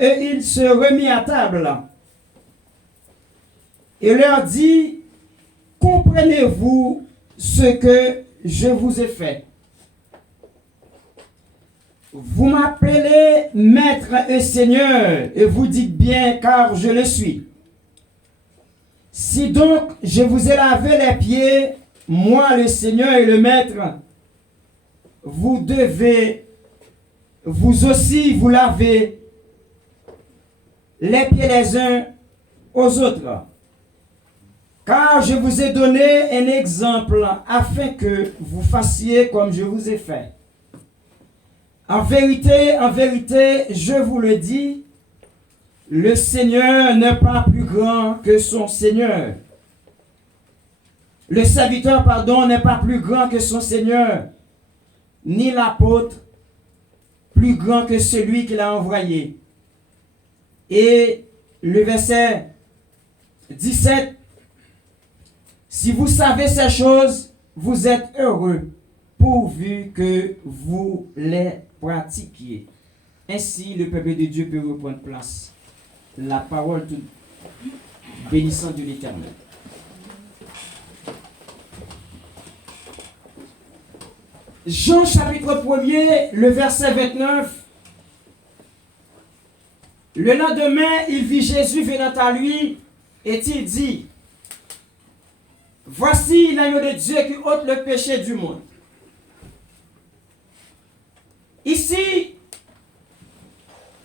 et il se remit à table et leur dit, comprenez-vous ce que je vous ai fait? Vous m'appelez maître et seigneur, et vous dites bien, car je le suis. Si donc je vous ai lavé les pieds, moi le Seigneur et le Maître, vous devez vous aussi vous laver les pieds les uns aux autres. Car je vous ai donné un exemple afin que vous fassiez comme je vous ai fait. En vérité, je vous le dis, le Seigneur n'est pas plus grand que son Seigneur. Le serviteur, n'est pas plus grand que son Seigneur, ni l'apôtre plus grand que celui qui l'a envoyé. Et le verset 17, si vous savez ces choses, vous êtes heureux, pourvu que vous les pratiquiez. Ainsi, le peuple de Dieu peut reprendre place. La parole toute bénissante de l'Éternel. Jean chapitre 1er, le verset 29. Le lendemain, il vit Jésus venant à lui et il dit, voici l'agneau de Dieu qui ôte le péché du monde. Ici,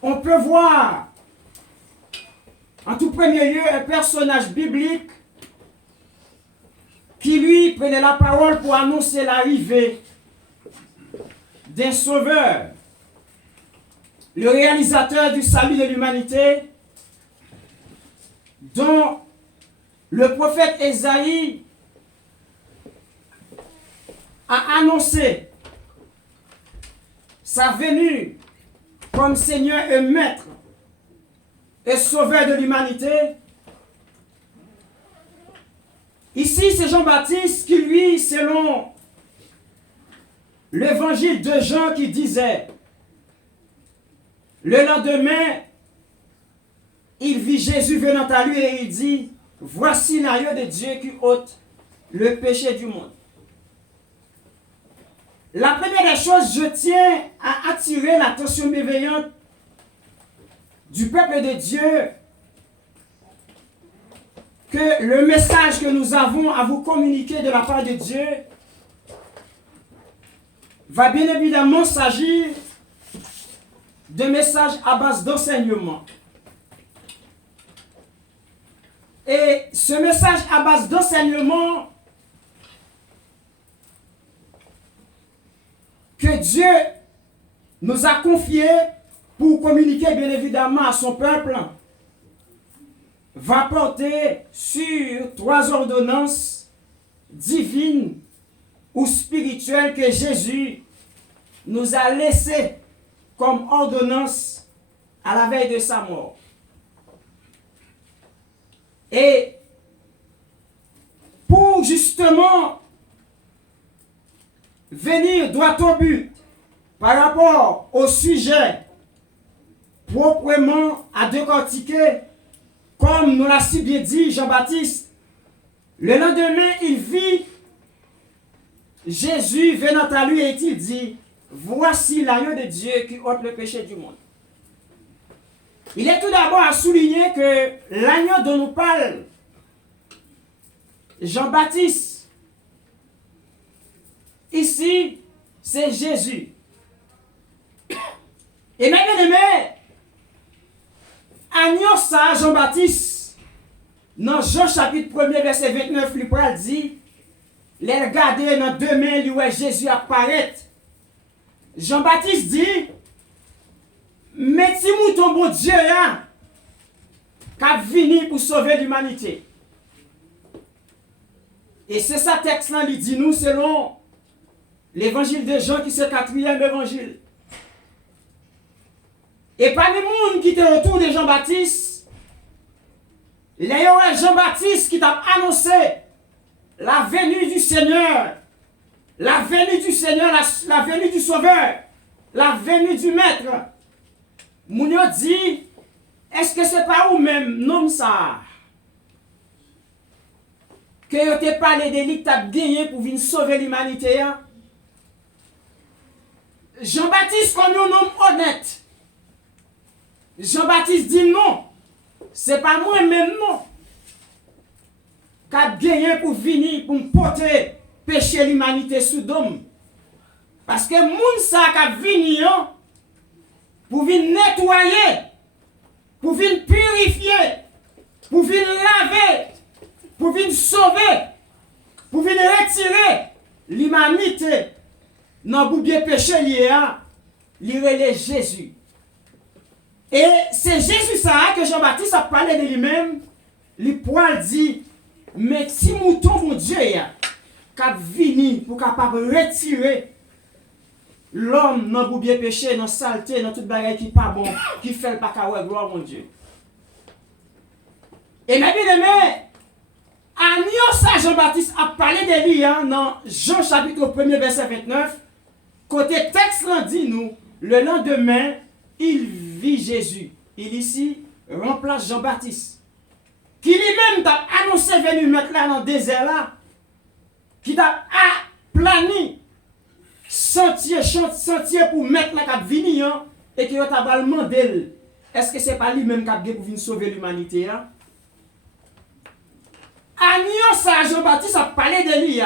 on peut voir en tout premier lieu un personnage biblique qui lui prenait la parole pour annoncer l'arrivée d'un sauveur, le réalisateur du salut de l'humanité, dont le prophète Ésaïe a annoncé sa venue comme Seigneur et Maître et Sauveur de l'humanité. Ici, c'est Jean-Baptiste qui, lui, selon l'évangile de Jean, qui disait, le lendemain, il vit Jésus venant à lui et il dit, voici l'agneau de Dieu qui ôte le péché du monde. La première des choses, je tiens à attirer l'attention bienveillante du peuple de Dieu que le message que nous avons à vous communiquer de la part de Dieu va bien évidemment s'agir de messages à base d'enseignement. Et ce message à base d'enseignement que Dieu nous a confié pour communiquer bien évidemment à son peuple va porter sur 3 ordonnances divines ou spirituelles que Jésus nous a laissées comme ordonnance à la veille de sa mort. Et pour justement venir droit au but par rapport au sujet proprement à décortiquer, comme nous l'a si bien dit Jean-Baptiste, le lendemain il vit Jésus venant à lui et il dit, voici l'agneau de Dieu qui ôte le péché du monde. Il est tout d'abord à souligner que l'agneau dont nous parle Jean-Baptiste, ici, c'est Jésus. Et maintenant, agneau ça, Jean-Baptiste, dans Jean chapitre 1er, verset 29, lui dit, les regarder dans 2 mains, lui où Jésus apparaît. Jean-Baptiste dit, mais si mouton bon Dieu là, qui venu pour sauver l'humanité. Et c'est ça texte là, il dit nous selon l'évangile de Jean qui c'est le 4e évangile. Et parmi les gens qui étaient autour de Jean-Baptiste, il y a Jean-Baptiste qui t'a annoncé la venue du Seigneur, la venue du Seigneur, la venue du Sauveur, la venue du Maître. Mounio dit, est-ce que c'est pas ou même non ça que vous te parlé de lui t'a gagné pour venir sauver l'humanité? Jean-Baptiste comme un homme honnête. Jean-Baptiste dit non. C'est pas moi-même non. Qu'a gagné pour venir pour me porter pécher l'humanité sous d'homme. Parce que moun sa qu'a venir pour venir nettoyer, pour venir purifier, pour venir laver, pour venir sauver, pour venir retirer l'humanité dans le bien péché lié à Jésus. Et c'est Jésus ça que Jean-Baptiste a parlé de lui-même. Il poil dit, mais si mouton mon Dieu qu'a vini pour capable retirer l'homme dans le bien péché, dans saleté, dans toute bagaille qui pas bon, qui fait le pas gloire mon Dieu. Et mes bien-aimés, à ça Jean-Baptiste a parlé de lui dans Jean chapitre 1 verset 29. Côté texte là dit nous, le lendemain, il vit Jésus. Il ici remplace Jean-Baptiste. Qui lui-même t'a annoncé venir mettre là dans le désert là. Qui t'a plani sentier pour mettre là qui vini et qui t'a demandé est-ce que c'est pas lui-même qui a pour venir sauver l'humanité hein? À ça Jean-Baptiste a parlé de lui.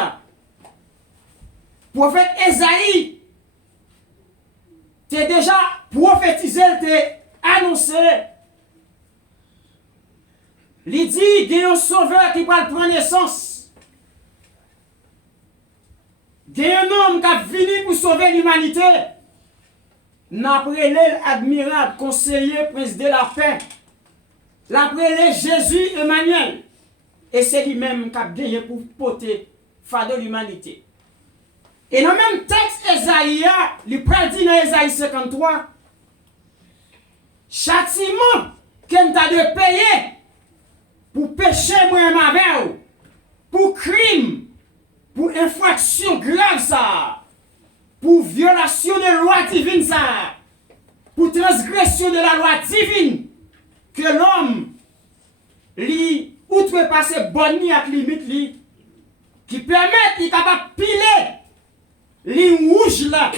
Prophète Esaïe t'es déjà prophétisé, t'es annoncé. Il dit, il y a un sauveur qui va prendre naissance. Il y a un homme qui a venu pour sauver l'humanité. N'après l'admirable conseiller, prince de la paix. L'après Jésus Emmanuel. Et c'est lui-même qui a gagné pour porter fardeau de l'humanité. Et dans le même texte, Esaïe, il prédit dans Esaïe 53, châtiment qu'on t'a de payer pour péché moi ma veille, pour crime, pour infraction grave ça, pour violation de loi divine ça, pour transgression de la loi divine, que l'homme lui outrepasser bonne nuit avec limite lui, qui permet qu'il capable piler ligne rouge là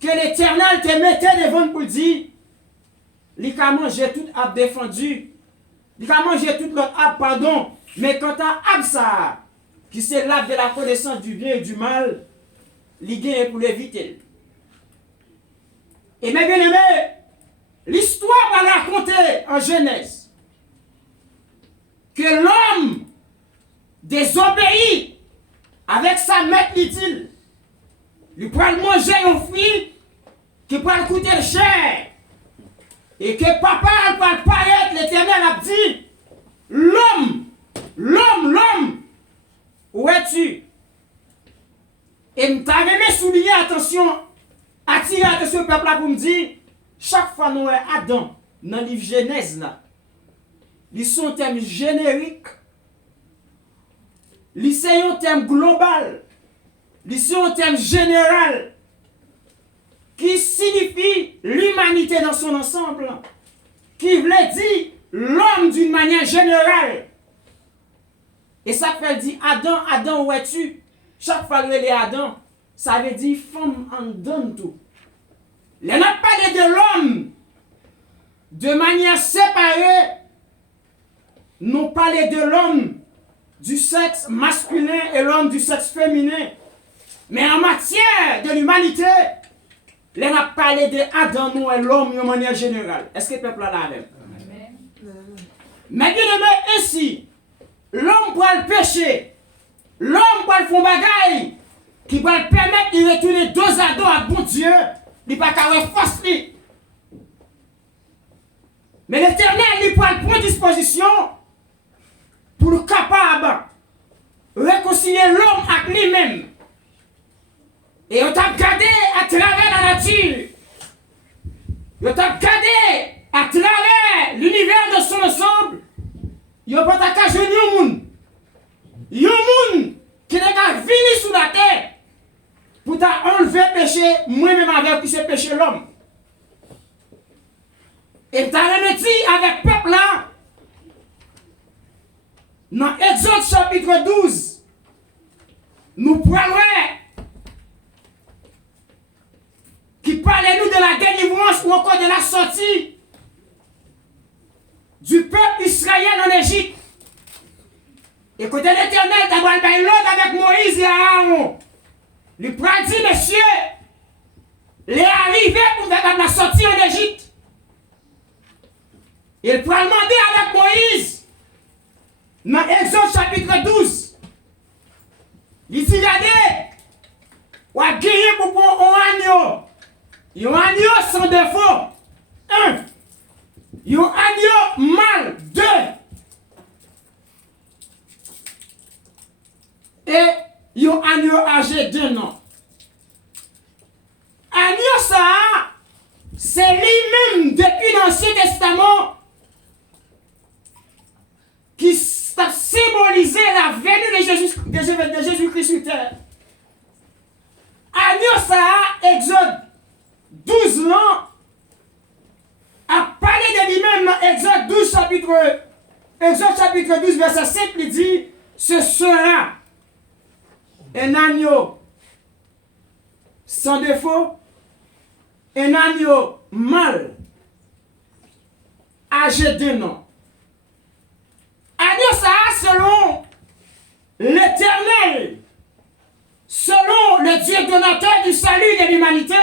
que l'Éternel te mettait devant pour dire il a mangé tout a défendu il a mangé tout l'autre a pardon mais quand à ça qui se lave de la connaissance du bien et du mal il gagne pour l'éviter. Et mes bien-aimés, l'histoire va raconter en Genèse que l'homme désobéit avec sa maître dit-il, il peut manger un fruit qui peut coûter cher. Et que papa va paraître, l'Éternel a dit, l'homme, où es-tu? Et je t'avais souligné, attention, attirer attention au peuple là pour me dire, chaque fois nous Adam, dans le livre Genèse là, ils sont en termes génériques. C'est un terme global, c'est un terme général qui signifie l'humanité dans son ensemble, qui veut dire l'homme d'une manière générale. Et ça fait dire Adam, où es-tu? Chaque fois que les Adam, ça veut dire femme en donne tout. On n'a pas parlé de l'homme de manière séparée, nous parlons de l'homme du sexe masculin et l'homme du sexe féminin. Mais en matière de l'humanité, on a parlé de Adam nous et l'homme de manière générale. Est-ce que le peuple a la même? Mais bien aimé, ainsi, l'homme pour le péché, l'homme pour le fond bagaille, qui va le permettre de retourner dos à dos à bon Dieu, il va pas avoir force. Mais l'Éternel, il prend le point de disposition pour le capable de réconcilier l'homme avec lui-même. Et on t'a regardé à travers la nature. On t'a regardé à travers l'univers de son ensemble. Il n'y a pas de jeune monde. Il y a un monde qui n'est pas venu sous la terre pour t'enlever le péché, moi-même avec qui c'est péché l'homme. Et t'as le dit avec peuple là, dans Exode chapitre 12, nous prenons qui parle nous de la délivrance ou encore de la sortie du peuple Israël en Égypte. Écoutez l'Éternel, d'abord il l'autre avec Moïse et Aaron. Il prend dit, messieurs, les arrivés pour faire la sortie en Égypte. Il prend demander avec Moïse, dans Exode chapitre 12, il dit, regardez, ou a gagné pour un agneau. Un agneau sans défaut. 1. Un agneau mâle. 2. Et un agneau âgé d'1 an. Agneau ça, c'est lui-même depuis l'Ancien Testament qui a symbolisé la venue de Jésus-Christ sur terre. Agneau ça, Exode 12 ans, a parlé de lui-même dans Exode chapitre 12, verset 7, il dit, ce sera un agneau sans défaut, un agneau mâle, âgé d'1 an. Agneau ça, selon l'Éternel, selon le Dieu donateur du salut de l'humanité,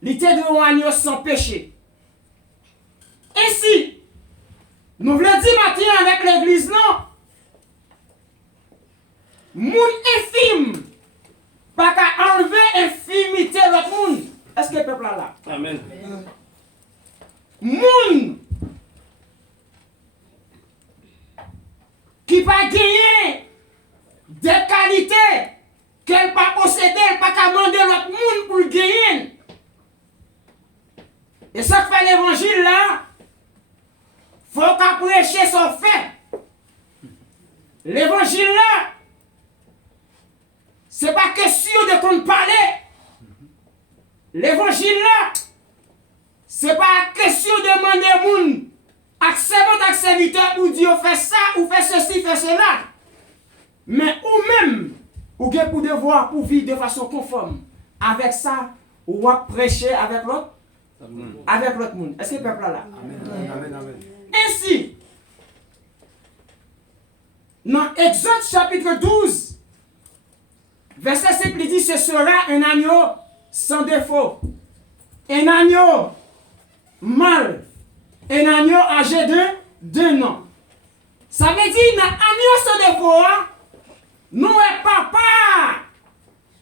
il était de un agneau sans péché. Ainsi, nous voulons dire maintenant avec l'église, non, moun infime, pas qu'à enlever infimité de l'autre monde. Est-ce que le peuple là? Amen. Moun qui pas gagné des qualités qu'elle pas posséder, pas qu'à demander l'autre monde pour le gagner. Et ça fait l'évangile là, faut qu'à prêcher son fait. L'évangile là, c'est pas question de qu'on parler. L'évangile là, c'est pas question de demander moun accepte serviteur pour dire fait ça ou fait ceci, fait cela. Mais ou même, ou bien pour devoir pour vivre de façon conforme avec ça, ou à prêcher avec l'autre. Avec l'autre monde. Est-ce que le peuple est là? Amen. Ainsi, dans Exode chapitre 12, verset 5, il dit, ce sera un agneau sans défaut, un agneau mâle, un agneau âgé de 2 ans. Ça veut dire, dans agneau sans défaut, nous et papa,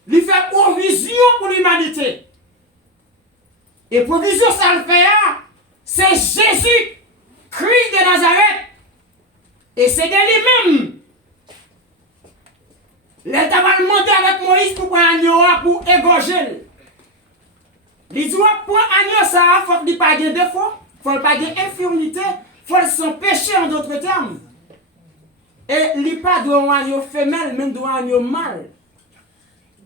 il fait provision pour l'humanité. Et provision, ça le fait, c'est Jésus, Christ de Nazareth. Et c'est de lui-même. L'État va demander avec Moïse pour prendre agneau pour égorger. Il dit, pour agneau, ça, il faut qu'il n'y ait pas de défaut, il ne faut pas d'infirmité, il faut son péché en d'autres termes. Et il n'y a pas de agneau femelle, même de agneau mâle.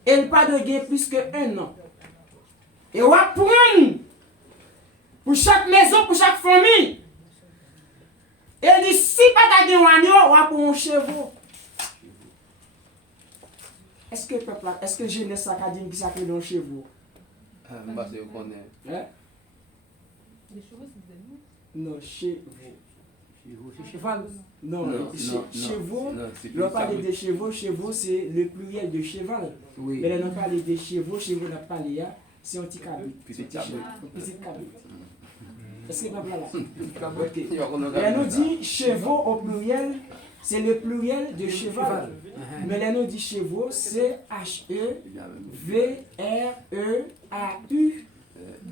Et il n'y a pas de gain plus que 1 an. Et on va prendre pour chaque maison, pour chaque famille. Et il dit, si pas de agneau, on va prendre un chevaux. Est-ce que le peuple, est-ce que jeunesse a dit qui s'appelle un chevaux? Parce que je connais. Hein? Les chevaux, c'est des animaux? Non, chevaux. Cheval? Non, chevaux. L'on parle de chevaux, c'est le pluriel de cheval. Oui. Mais là, on parle de chevaux, on a parlé, c'est un petit cabri. Petit cabri. Petit cabri. Est-ce que le peuple là? Ok. Et nous dit chevaux au pluriel, c'est le pluriel de cheval. Mais là, nous dit chevaux, c'est H-E-V-R-E-A-U.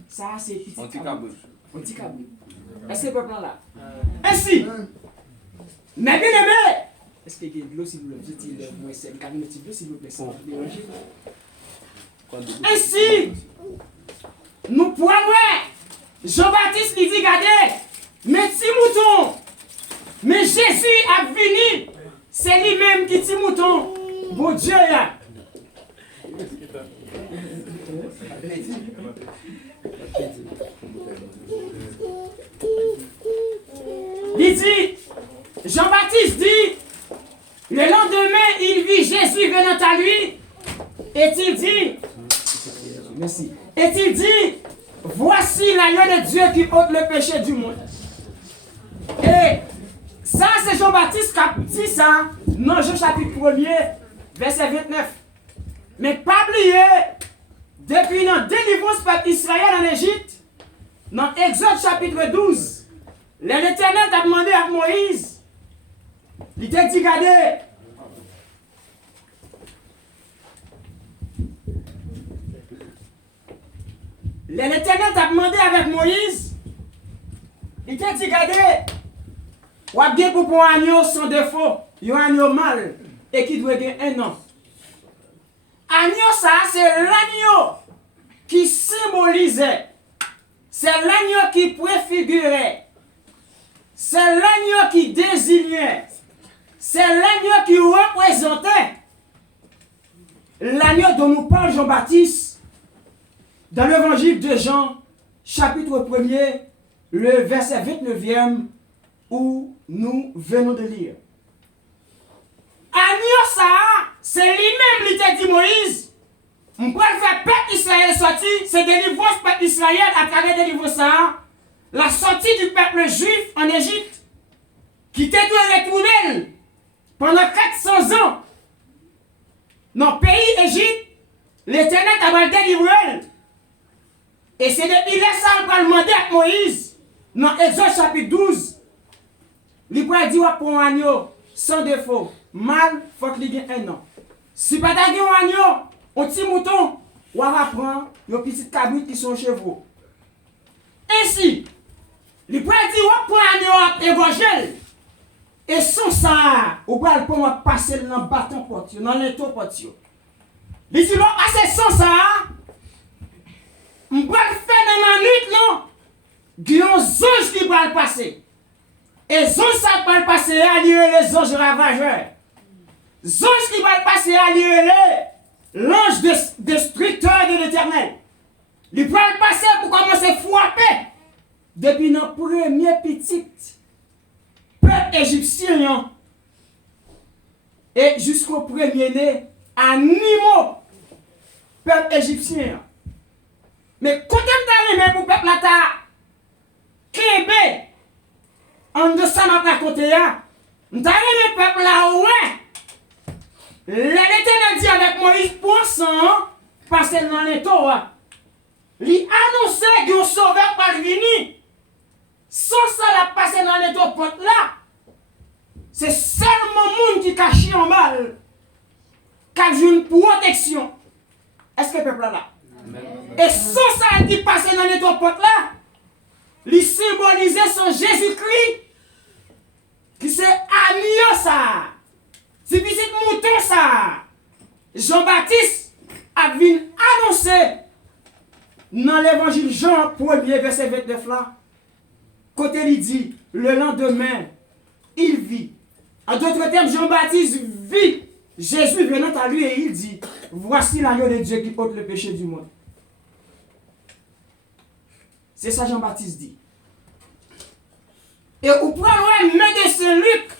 Ça, c'est petit cabri. Petit cabri. Est-ce que le peuple là? Ainsi, mais bien aimé, est-ce qu'il y a de l'eau s'il vous plaît? Moi, c'est une cabine de l'eau s'il vous plaît. Ainsi, nous pouvons Jean-Baptiste lui dit, regardez, mais petit mouton, mais Jésus a venu, c'est lui-même qui petit mouton, bon Dieu là. Jean-Baptiste dit, le lendemain, il vit Jésus venant à lui, et il dit, merci, et il dit, voici l'agneau de Dieu qui ôte le péché du monde. Et ça, c'est Jean-Baptiste qui a dit ça dans Jean chapitre 1er, verset 29. Mais pas oublier, depuis la délivrance par Israël en Égypte, dans Exode chapitre 12, l'Éternel a demandé à Moïse, il t'a dit, regardez, l'Éternel t'a demandé avec Moïse, il t'a dit, regardez, ou a bien pour un agneau sans défaut, il y a un agneau mâle et qui doit gagner 1 an. Agneau, ça, c'est l'agneau qui symbolisait, c'est l'agneau qui préfigurait, c'est l'agneau qui désignait, c'est l'agneau qui représentait l'agneau dont nous parle Jean-Baptiste dans l'évangile de Jean, chapitre 1er, le verset 29e, où nous venons de lire. Agneau, ça, c'est lui-même, il t'a dit Moïse, on peut faire peuple Israël sortir, c'est délivrance peuple Israël à travers délivrance ça, la sortie du peuple juif en Égypte, qui t'a dû retourner pendant 400 ans dans le pays Égypte, l'Éternel a mal délivré. Et c'est depuis là ça qu'on a demandé à Moïse, dans Exode chapitre 12, il peut dire pour un agneau sans défaut, mal, il faut qu'il ait 1 an. Si pas d'ailleurs un agneau, un petit mouton, on va prendre une petite cabine qui sont chez vous. Ainsi, il peut dire pour un agneau évangile, et sans ça, on va le passer dans le bâton portio, dans l'étau portio. Il dit, passer sans ça, on va le faire dans la nuit, non? Il y a un ange qui va le passer. Et les anges qui va le passer à lire les anges ravageurs. Les anges qui va le passer à lire l'ange destructeur de l'Éternel. Il va le passer pour commencer à frapper. Depuis notre premier petit peuple égyptien et jusqu'au premier né, animaux, peuple égyptien. Mais quand on est arrivé pour le peuple là, Kébé, en deçà de ma raconté, on est arrivé le peuple là, ouais. L'Éternel dit avec Moïse, pour sang, passer dans les toits. Il annonçait qu'il sauveur par venir. Sans ça, la passer dans les toits là. C'est seulement monde qui cache en balle, qui a une protection. Est-ce que le peuple là? Et sans ça, qui passe dans les trois portes là, il symbolisait son Jésus-Christ, qui c'est agneau ça, c'est petit mouton ça. Jean-Baptiste a vu annoncer dans l'évangile Jean 1er verset 29 là, côté il dit, le lendemain, il vit. En d'autres termes, Jean-Baptiste vit Jésus venant à lui et il dit, voici l'agneau de Dieu qui porte le péché du monde. C'est ça Jean-Baptiste dit. Et vous prenez le médecin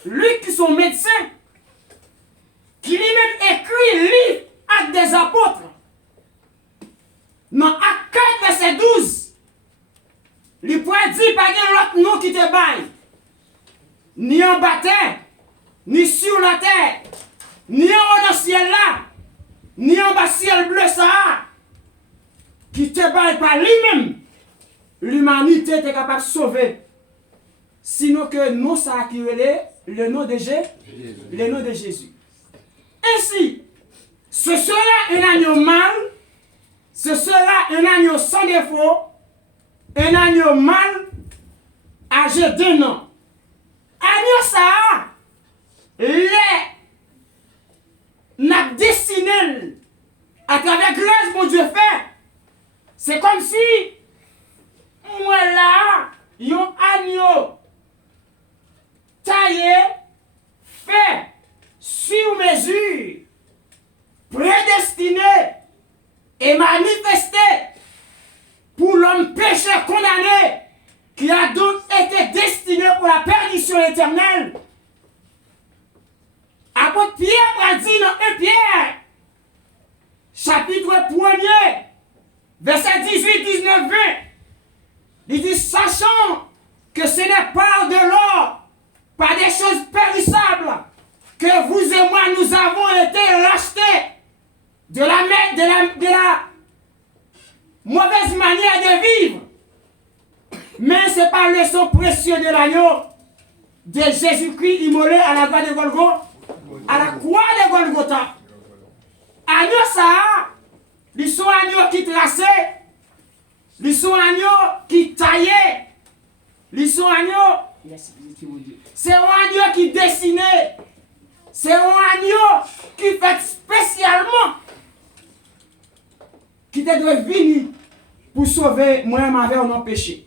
Luc qui sont médecins, qui lui-même écrit livre Actes des apôtres. Dans Actes 4, verset 12, il pourrait dire pas de l'autre nom qui te baille, ni en baptême, ni sur la terre, ni en haut dans le ciel là, ni en bas ciel bleu ça, qui te baille par lui-même. L'humanité est capable de sauver. Sinon que nous, ça a le nom de Jésus. Le nom de Jésus. Ainsi, ce sera un agneau mâle, ce sera un agneau sans défaut, un agneau mâle âgé d'1 an. Agneau ça, n'a dessiné à travers grâce mon Dieu fait. C'est comme si moi là, yon agneau taillé, fait, sur mesure, prédestiné et manifesté pour l'homme pécheur condamné qui a donc été destiné pour la perdition éternelle, L'apôtre Pierre a dit dans 1 Pierre, chapitre 1er, verset 18, 19, 20, il dit, sachant que ce n'est pas de l'or, pas des choses périssables, que vous et moi nous avons été rachetés de la mauvaise manière de vivre, mais c'est par le sang précieux de l'agneau de Jésus-Christ immolé à la croix de Golgotha, à la croix de Golgotha. Agneau ça, ils sont agneaux qui traçaient, ils sont agneaux qui taillaient, ils sont agneaux, c'est un agneau qui dessinait, c'est un agneau qui fait spécialement, qui te doit venir pour sauver moi et ma vie en péché.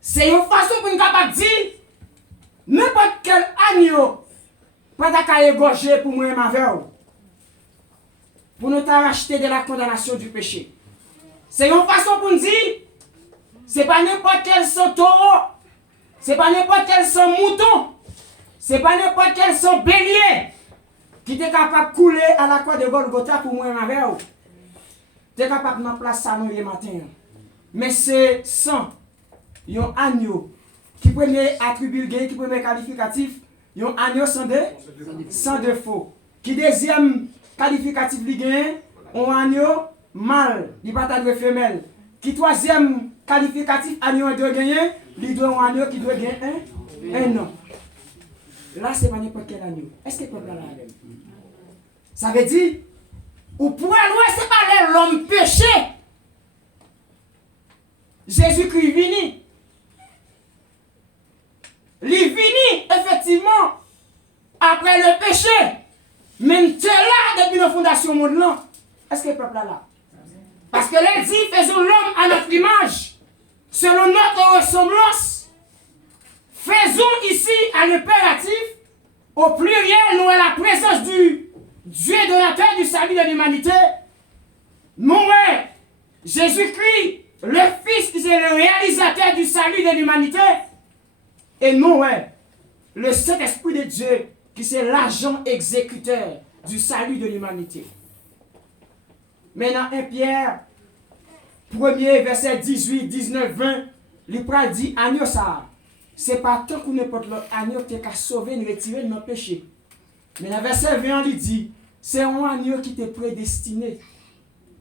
C'est une façon pour nous capable de dire, n'importe quel agneau, pas qu'à égorger pour moi et ma vie, pour nous racheter de la condamnation du péché. C'est une façon pour nous dire, c'est pas n'importe quel son taureau, c'est pas n'importe quel son mouton, c'est pas n'importe quel son bélier qui est capable de couler à la croix de Golgotha pour moi et ma vie. Tu es capable de mettre place ça le matin. Mais c'est sang, un agneau qui premier attribut qui premier qualificatif, un agneau sans défaut. Qui deuxième qualificatif un agneau mâle, il pas de femelle. Qui troisième qualificatif agneau doit gagner, il doit un agneau qui doit gagner un nom. Là c'est pas n'importe quel agneau. Est-ce que peuple là même? Ça veut dire ou pour loin c'est pas l'homme péché. Jésus-Christ vini. Il vini effectivement après le péché. Même c'est là depuis la fondation monde là. Est-ce que le peuple là? Parce que les dit faisons l'homme à notre image, selon notre ressemblance. Faisons ici à l'impératif, au pluriel, nous à la présence du Dieu donateur du salut de l'humanité. Nous, Jésus-Christ, le Fils qui est le réalisateur du salut de l'humanité. Et nous, le Saint-Esprit de Dieu qui est l'agent exécuteur du salut de l'humanité. Maintenant, 1 Pierre, 1er verset 18, 19, 20, l'Ipral dit, agneau ça, c'est pas tant qu'on n'importe l'autre agneau qui a sauvé, nous retirer nos péchés. Mais le verset 20, il dit, c'est un agneau qui t'est prédestiné.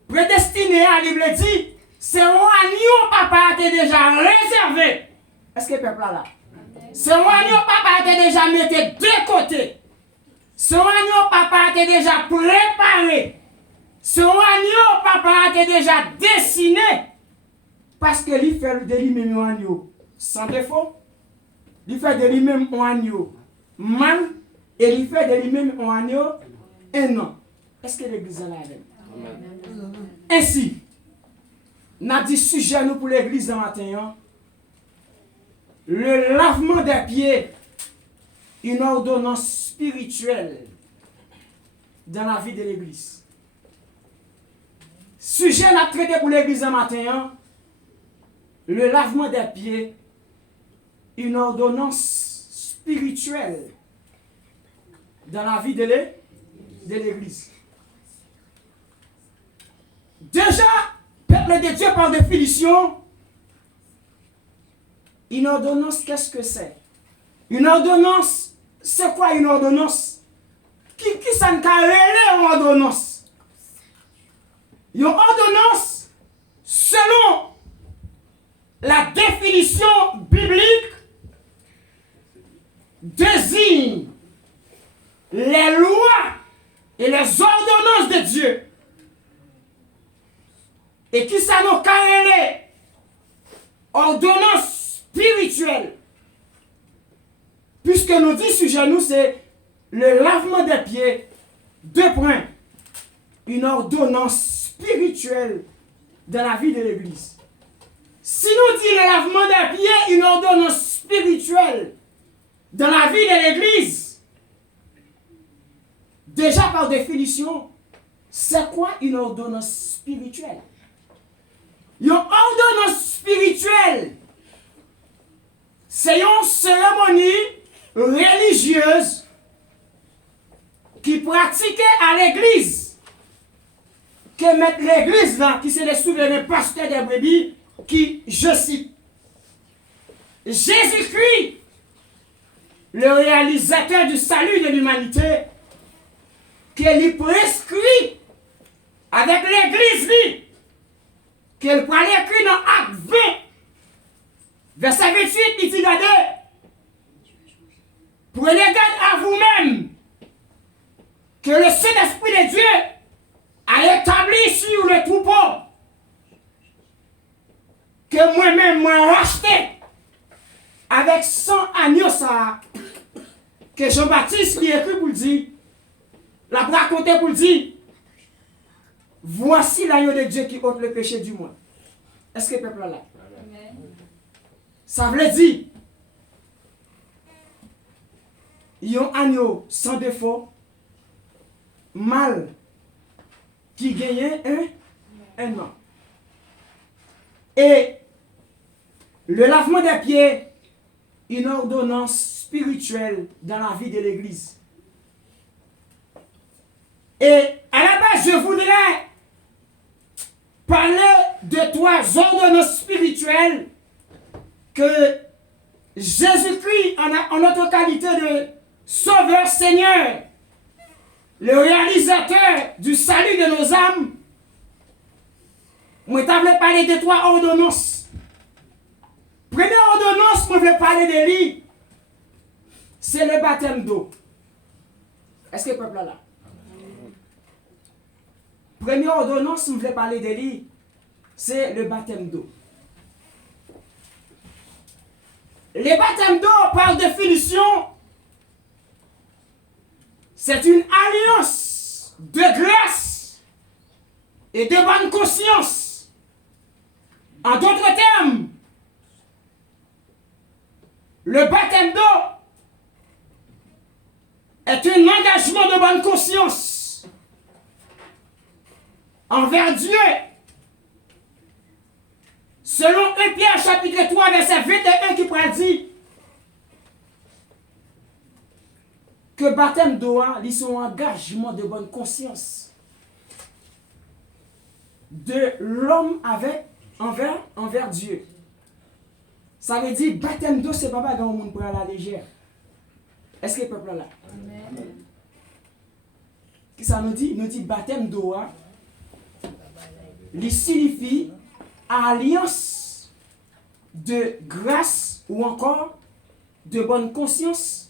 Prédestiné, la Bible dit, c'est un agneau papa qui est déjà réservé. Est-ce que le peuple là? C'est un agneau papa qui est déjà mis de côté. C'est un agneau papa qui est déjà préparé. C'est un agneau papa qui est déjà dessiné. Parce que lui fait de lui-même un agneau sans défaut. Il fait de lui-même un agneau mal. Et il fait de lui-même un agneau un nom. Est-ce que l'église est là? Ainsi, nous avons dit sujet nous pour l'église ce matin. Le lavement des pieds, une ordonnance spirituelle dans la vie de l'église. Sujet n'a traité pour l'église ce matin. Le lavement des pieds, une ordonnance spirituelle dans la vie de l'église. Déjà, peuple de Dieu par définition, une ordonnance, qu'est-ce que c'est? Une ordonnance, c'est quoi une ordonnance? Qui ça ne carré une ordonnance? Une ordonnance, selon la définition biblique, désigne les lois et les ordonnances de Dieu. Et qui ça nous carré ordonnance spirituelle. Puisque nous dit sujet nous c'est le lavement des pieds. 2 points. Une ordonnance spirituelle dans la vie de l'église. Si nous dit le lavement des pieds, une ordonnance spirituelle dans la vie de l'église, déjà par définition, c'est quoi une ordonnance spirituelle? Une ordonnance spirituelle, c'est une cérémonie religieuse qui pratiquait à l'église, que mettre l'église là, qui c'est les souverains pasteurs des brebis, qui, je cite, Jésus-Christ, le réalisateur du salut de l'humanité, qu'il prescrit avec l'église, qu'elle pourrait écrire dans Acte 20, verset 28, il dit, regardez, prenez garde à vous-même, que le Saint-Esprit de Dieu a établi sur le troupeau, que moi-même, moi racheté, avec 100 agneaux, ça, que Jean-Baptiste qui écrit pour dire, l'a raconté pour dire, voici l'agneau de Dieu qui ôte le péché du monde. Est-ce que le peuple est là? Amen. Ça veut dire, il y a un agneau sans défaut, mâle, qui gagne un an. Et le lavement des pieds, une ordonnance spirituelle dans la vie de l'Église. Et à la base, je voudrais parler de trois ordonnances spirituelles que Jésus-Christ, en notre qualité de Sauveur Seigneur, le réalisateur du salut de nos âmes, moi, je voulais parler de trois ordonnances. Première ordonnance, je voulais parler de lui, c'est le baptême d'eau. Est-ce que le peuple est là? Première ordonnance, je voulais parler de lui, c'est le baptême d'eau. Le baptême d'eau, par définition, c'est une alliance de grâce et de bonne conscience. En d'autres termes, le baptême d'eau est un engagement de bonne conscience envers Dieu. Selon 1 Pierre chapitre 3 verset 21 qui prédit que baptême d'eau, c'est son engagement de bonne conscience de l'homme envers Dieu. Ça veut dire baptême d'eau, c'est pas bagarre au monde pour à la légère. Est-ce que le peuple est là? Amen. Qu'est-ce que ça nous dit? Il nous dit baptême d'eau, il signifie alliance de grâce ou encore de bonne conscience.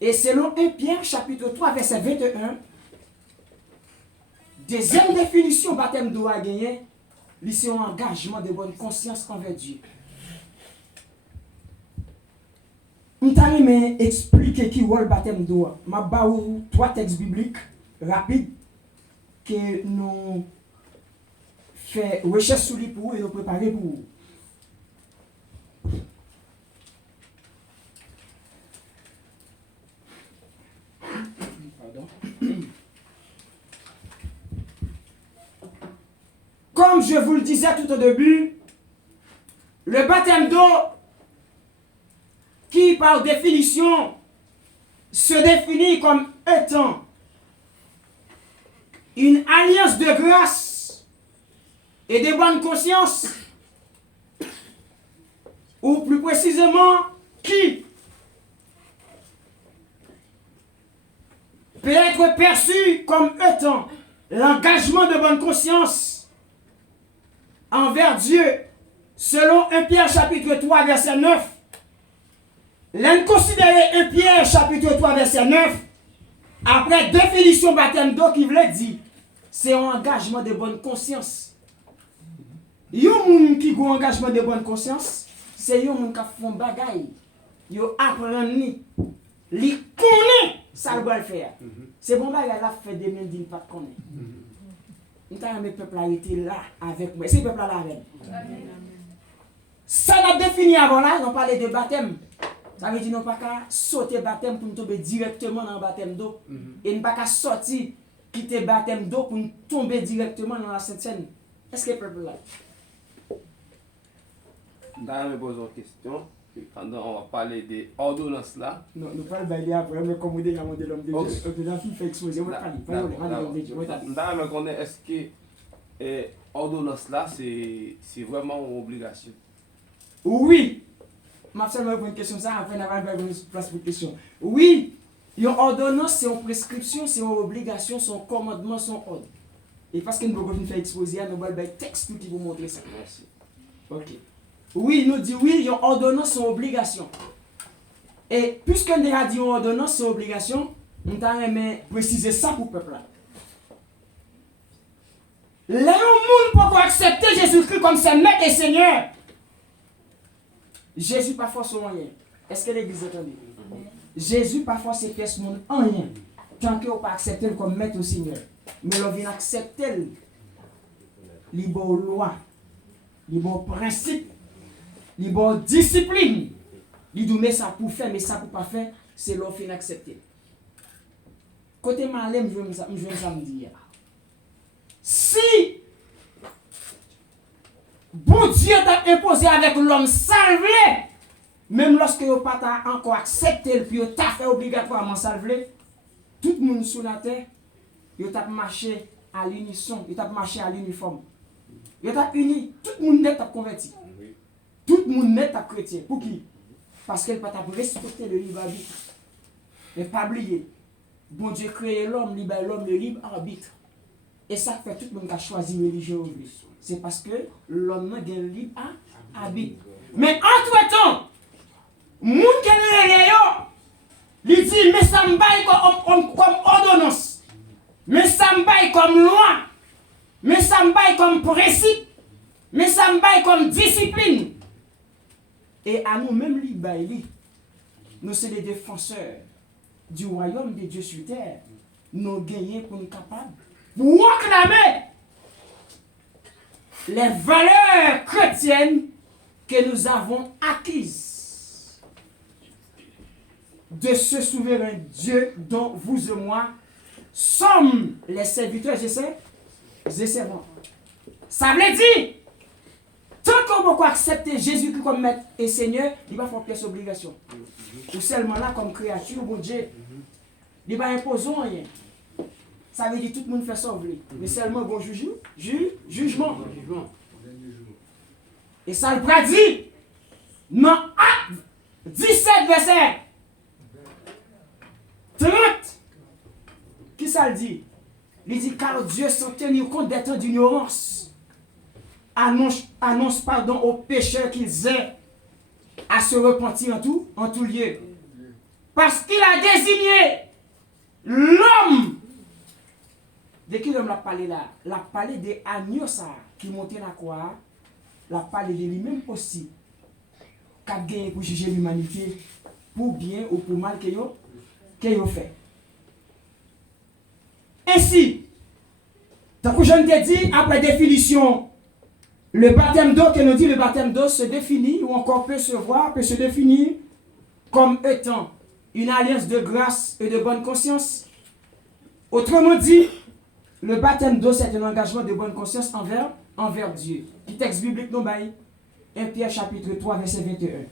Et selon 1 Pierre chapitre 3 verset 21, deuxième définition baptême d'eau a gagné, c'est un engagement de bonne conscience envers Dieu. Je vais expliquer qui est le baptême d'eau. Je vais vous trois textes bibliques rapides que nous faisons recherche sur lui pour vous et nous préparer pour vous. Comme je vous le disais tout au début, le baptême d'eau, qui par définition se définit comme étant une alliance de grâce et de bonne conscience, ou plus précisément, qui peut être perçu comme étant l'engagement de bonne conscience envers Dieu, selon 1 Pierre chapitre 3 verset 9. L'un considéré 1 Pierre chapitre 3 verset 9, après définition baptême d'eau qui veut dire, c'est un engagement de bonne conscience. Yon moun qui a un engagement de bonne conscience, c'est yon moun qui font bagaille. Yo apprend ni, li connaît ça le doit faire. C'est bon bagaille là fait 2010 pas connaît. Le peuple a été là avec moi. C'est le peuple là avec moi. Ça n'a défini avant là, on parlait de baptême. Ça veut dire non pas qu'à sauter baptême pour nous tomber directement dans le baptême d'eau. Et non pas qu'à sortir, quitter le baptême d'eau pour nous tomber directement dans la Sainte Seine. Est-ce que le peuple là? Je vais me poser une question. Pendant, on va parler des ordonnances là. Non, nous parlons d'aller après, mais comme on dit, il y a de l'homme de Dieu. Ok. La fille fait exposer, on va parler. D'accord, on est, est-ce que ordonnance là, c'est vraiment une obligation? Oui. Je vais seulement répondre à une question, ça, après, on va une place pour question. Oui, une ordonnance, c'est une prescription, c'est une obligation, c'est un commandement, c'est un ordre. Et parce que nous pouvons faire exposer, nous allons un texte qui vous montrer ça. Merci. Ok. Oui, nous dit oui, une ordonnance, c'est une obligation. Et puisque nous avons dit une ordonnance, c'est une obligation, nous allons préciser ça pour le peuple. Là, le monde peut accepter Jésus-Christ comme son maître et Seigneur. Jésus pas force rien. Est-ce que l'église entend? Jésus pas force pièce monde en rien. Tant que vous pas accepter comme maître au Seigneur. Mais on vient accepter les bonnes lois, les bons principes, les bonnes disciplines. Il dit mais ça pour faire, mais ça pour pas faire, c'est l'on vient accepter. Côté malem, je veux ça me dire. Si bon Dieu t'a imposé avec l'homme salvé, même lorsque vous pas encore accepté puis vous t'a fait obligatoirement salvé, tout le monde sur la terre, vous t'a marché à l'unisson, vous t'a marché à l'uniforme. Vous t'a uni, tout le monde net t'a converti. Tout le monde net t'a chrétien. Pour qui? Parce qu'elle pas t'a respecter le libre arbitre. Mais pas oublier. Bon Dieu créé l'homme, l'homme le libre arbitre. Et ça fait tout le monde qui a choisi la religion aujourd'hui. C'est parce que l'homme a le libre arbitre. Mais entre-temps, le monde qui a il dit, mais ça me baille comme ordonnance. Mais ça me baille comme loi. Mais ça me baille comme principe. Mais ça me baille comme discipline. Et à nous-mêmes, nous sommes les défenseurs du royaume de Dieu sur terre. Nous gagnons pour nous capables de réclamer les valeurs chrétiennes que nous avons acquises de ce souverain Dieu dont vous et moi sommes les serviteurs et servants. Ça veut dire, tant qu'on peut accepter Jésus-Christ comme maître et Seigneur, il va faire pièce obligation. Ou seulement là comme créature, bon Dieu, il va imposer rien. Ça veut dire tout le monde fait sauver. Mais seulement bon jugement. Et ça le dit dans Acte 17, verset 30. Qui ça le dit? Il dit car Dieu sans tenir compte des temps d'ignorance annonce pardon aux pécheurs qu'ils aient à se repentir en tout lieu. Parce qu'il a désigné l'homme. De qui l'homme l'a parlé là? L'a parlé de agneaux qui montaient la croix. L'a parlé de lui-même aussi. Qu'a gagné pour juger l'humanité pour bien ou pour mal qu'il a fait. Ainsi, tant que je te dis, après définition, le baptême d'eau, que nous dit le baptême d'eau se définit ou encore peut se définir comme étant une alliance de grâce et de bonne conscience. Autrement dit, le baptême d'eau, c'est un engagement de bonne conscience envers Dieu. Qui texte biblique nous baille 1 Pierre chapitre 3, verset 21.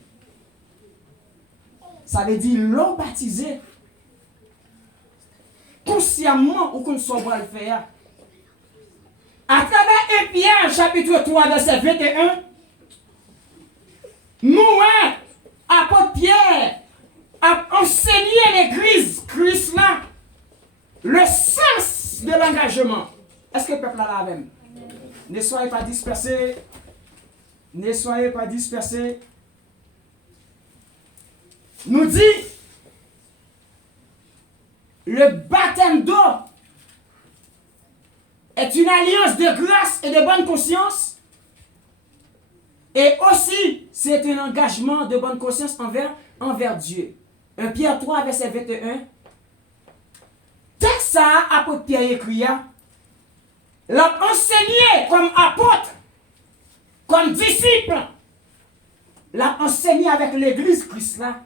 Ça veut dire l'homme baptisé consciemment ou qu'on soit le faire. À travers 1 Pierre chapitre 3, verset 21, nous, apôtre Pierre, a enseigné l'église Christ là le sens de l'engagement. Est-ce que le peuple a la même? Ne soyez pas dispersés. Ne soyez pas dispersés. Nous dit le baptême d'eau est une alliance de grâce et de bonne conscience. Et aussi, c'est un engagement de bonne conscience envers Dieu. 1 Pierre 3, verset 21. Texte ça, apôtre Pierre écrit, l'a enseigné comme apôtre, comme disciple, l'a enseigné avec l'église Christ là,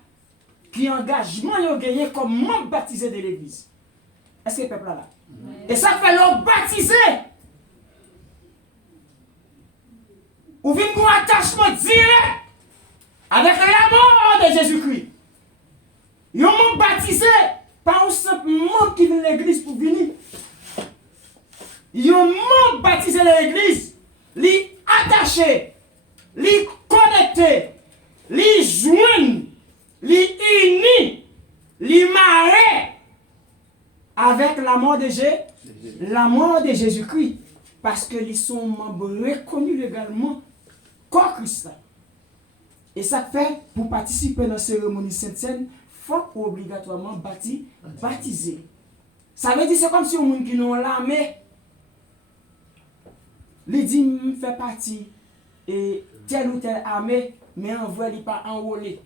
qui engagement il a gagné comme membre baptisé de l'église. Est-ce que le peuple là? Et ça fait l'homme baptisé. Ou vient un attachement direct avec l'amour vient l'église pour venir. Yon membre baptisé dans l'église, li attaché, li connecté, li joint, li uni, li marré avec la mort de Jésus-Christ. Parce que ils sont membres reconnus légalement comme Christ. Et ça fait, pour participer dans la cérémonie Sainte-Seine, il faut obligatoirement baptiser. Ça veut dire c'est comme si on qui n'ont l'armée, il dit fait partie et telle ou telle armée, mais en vrai, il n'est pas enrôlé.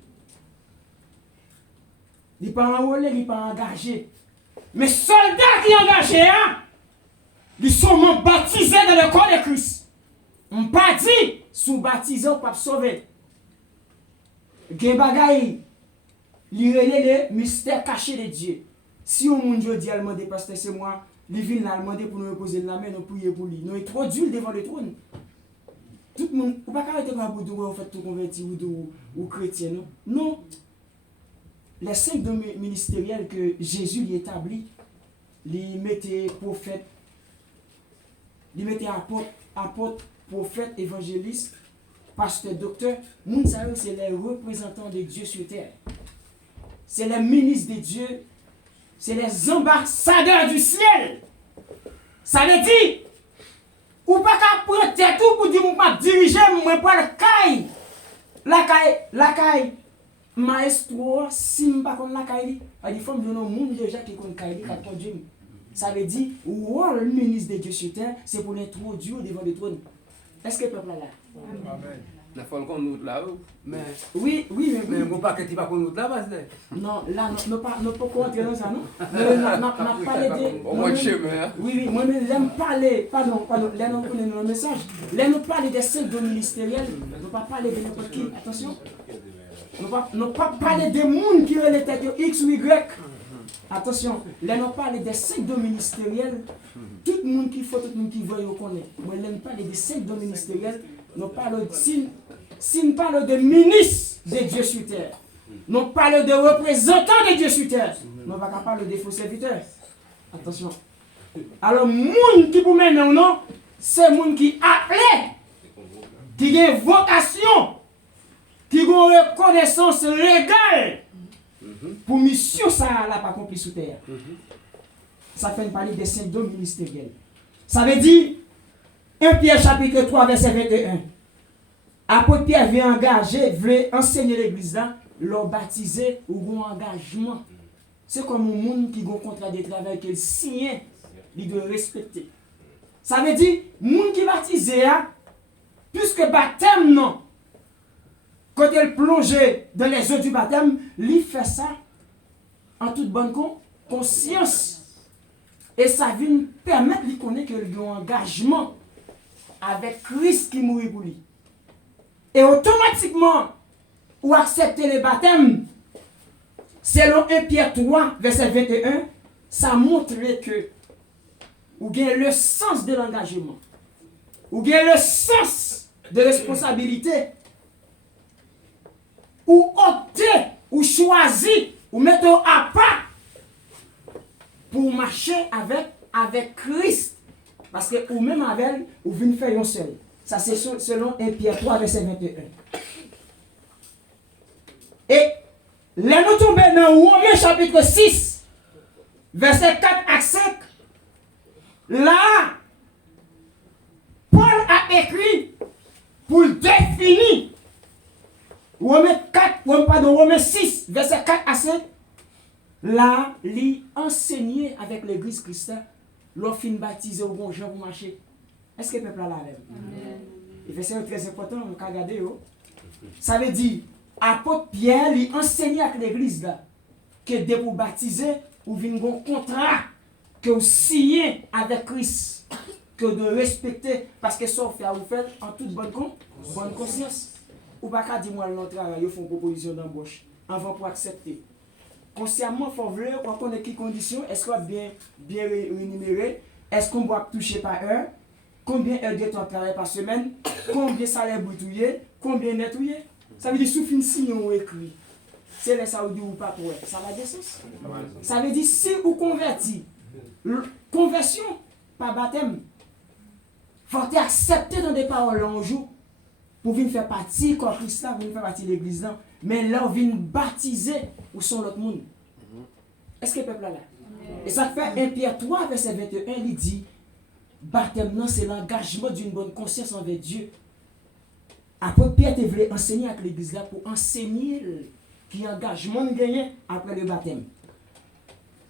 Il n'est pas enrôlé, il n'est pas engagé. Mais soldats qui sont engagés, ils sont baptisés dans le corps de Christ. On ne pas dit, sous baptisés, on ne peut pas sauver. Gen bagay, li relè le mystère caché de Dieu. Si on moun jodi al mande pasteur c'est moi, li vin la demander pour nous reposer la main, nous prier pour lui. Nous introduire devant le trône. Tout le monde, ou pas arrêter par bout de ou fait tout converti ou chrétien non. Non. Les 5 dons ministériels que Jésus lui établit, li mettait prophète, li mettait apôtre, prophète, évangéliste, pasteur, docteur, moun sa yo c'est les représentants de Dieu sur terre. C'est les ministres de Dieu. C'est les ambassadeurs du ciel. Ça veut dire, ou pas qu'à prendre tête tout pour dire moi diriger moi pour la caille. Maestro, si m'pas comme la caille, il dit faut me donner un monde déjà qui connaît caille qui conduire. Ça veut dire, le ministre de Dieu sur terre, c'est pour l'introduire devant le trône. Est-ce que le peuple est là? Amen. La fois qu'on nous là, mais oui, mais mon paquet il va qu'on nous là bas. Non, là non pas rentrer dans ça non. On parler de au moins chemin. Oui, moi j'aime parler, pardon, là nous connaissons le message. Là nous parler des 5 dons ministériels, nous pas parler de n'importe qui, attention. Nous pas parler des monde qui ont les têtes X ou Y. Attention, là nous parler des 5 dons ministériels. Tout le monde qui faut, tout le monde qui veut, on connaît. Moi j'aime parler des 5 dons ministériels. Nous parlons si nous parlons de ministres de Dieu sur terre, nous parlons de représentants de Dieu sur terre, nous ne pouvons pas parler de faux serviteurs. Attention. Alors, les gens qui vous mènent non, c'est les gens qui appellent, qui ont une vocation, qui ont une reconnaissance légale pour mission ça n'a pas accompli sur terre. Ça fait une partie des 5 dons ministériels. Ça veut dire 1 Pierre chapitre 3 verset 21. Apôtre Pierre vient engager, voulait enseigner l'église là, leur baptiser ou un engagement. C'est comme un monde qui a un contrat de travail qu'il signe, il doit respecter. Ça veut dire, le monde qui baptise, puisque baptême non, quand il plonge dans les eaux du baptême, il fait ça en toute bonne conscience. Et ça vient permettre de connaître qu'il y a un engagement avec Christ qui mourit pour lui. Et automatiquement, ou accepter le baptême, selon 1 Pierre 3, verset 21, ça montre que vous avez le sens de l'engagement, vous avez le sens de responsabilité, ou opter, ou choisir, ou mettre à part pour marcher avec Christ. Parce que ou même avec, ou venez faire un seul. Ça c'est selon 1 Pierre 3, verset 21. Et là nous tombons dans Romains chapitre 6, verset 4 à 5. Là, Paul a écrit pour définir Romains 6, verset 4 à 5. Là, il enseigné avec l'église chrétienne. L'on fin baptisé au bon Jean pour marcher. Est-ce que le peuple a la même? Et c'est très important, on peut regarder. Ça veut dire, apôtre Pierre, il enseigne avec l'église là, que dès vous baptiser, vous venez un contrat que vous signez avec Christ, que vous devez respecter, parce que ça vous fait en toute bonne conscience. Ou pas qu'à dire moi le travail, ils font une proposition d'embauche, avant pour accepter. Consciemment, il faut voir qu'on connaît quelles conditions, est-ce qu'on va bien rémunéré, est-ce qu'on va toucher par heure, combien heures de temps de travail par semaine, combien salaire boutouillé, combien nettoyé. Ça veut dire sous fin signe ou écrit. C'est les ça ou pas pour ça va des sens. Ça veut dire si vous convertis Conversion, pas baptême. Faut accepter dans des paroles un jour pour venir faire partie de Christ là, pour venir faire partie de l'église là. Mais là, on vient baptiser ou sont l'autre monde. Est-ce que le peuple là? Et ça fait 1 Pierre 3, verset 21, il dit baptême, non, c'est l'engagement d'une bonne conscience envers Dieu. Après, Pierre te voulait enseigner avec l'église là pour enseigner qui engagement gagné après le baptême.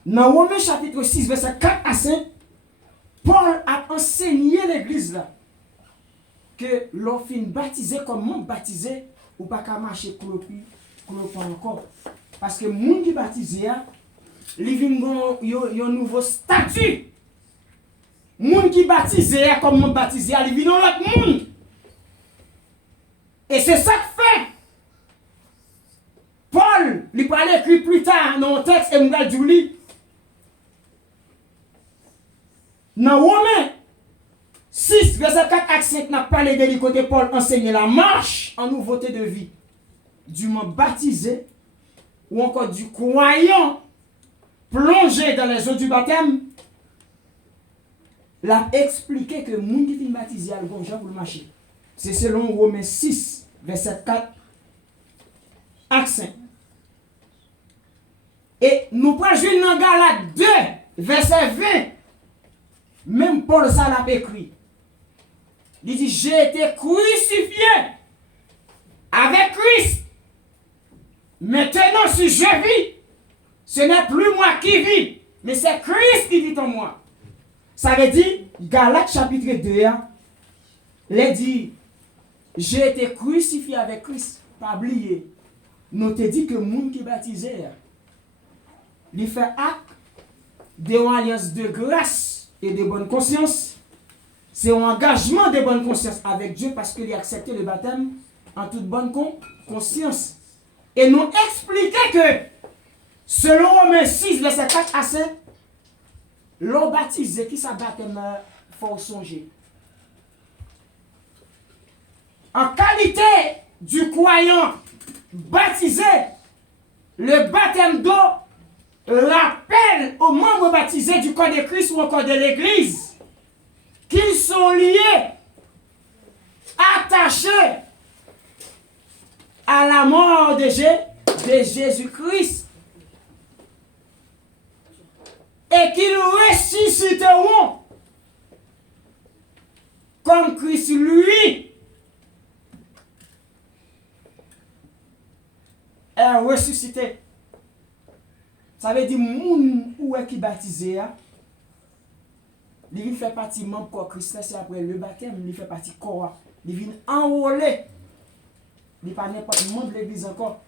Dans Romains chapitre 6, verset 4 à 5, Paul a enseigné l'église là que l'on finit baptisé comme monde baptisé ou pas qu'à marcher clopi encore. Parce que les gens qui baptisé, ils ont un nouveau statut. Les gens qui baptisé comme monde baptisé, ils vivent dans l'autre monde. Et c'est ça que fait. Paul, il va l'écrire plus tard dans un texte et m'gal Julie. Dans Romains 6, verset 4 à 5, n'a parlé de côté Paul enseigner la marche en nouveauté de vie. Du monde baptisé ou encore du croyant plongé dans les eaux du baptême. L'a expliqué que les gens qui sont baptisés à bon Jean pour le marcher. C'est selon Romains 6, verset 4 à 5. Et nous prenons dans Galates 2, verset 20. Même Paul ça l'a écrit. Il dit, j'ai été crucifié avec Christ. Maintenant, si je vis, ce n'est plus moi qui vis, mais c'est Christ qui vit en moi. Ça veut dire, Galates chapitre 2, il dit, j'ai été crucifié avec Christ. Pas oublier. Nous te dit que le monde qui est baptisé, il fait acte d'une alliance de grâce et de bonne conscience. C'est un engagement de bonne conscience avec Dieu parce qu'il a accepté le baptême en toute bonne conscience. Et nous expliquer que, selon Romains 6, verset 4 à 5, l'on baptisé qui ça baptême, faut songer. En qualité du croyant baptisé, le baptême d'eau rappelle aux membres baptisés du corps de Christ ou encore de l'Église qu'ils sont liés, attachés à la mort de Jésus-Christ et qu'ils ressusciteront comme Christ lui est ressuscité. Ça veut dire moun ou est qui baptisé, il fait partie membre corps Christ, c'est après le baptême, il fait partie corps, il vient enrôler. Il n'est pas n'importe membre de l'église encore.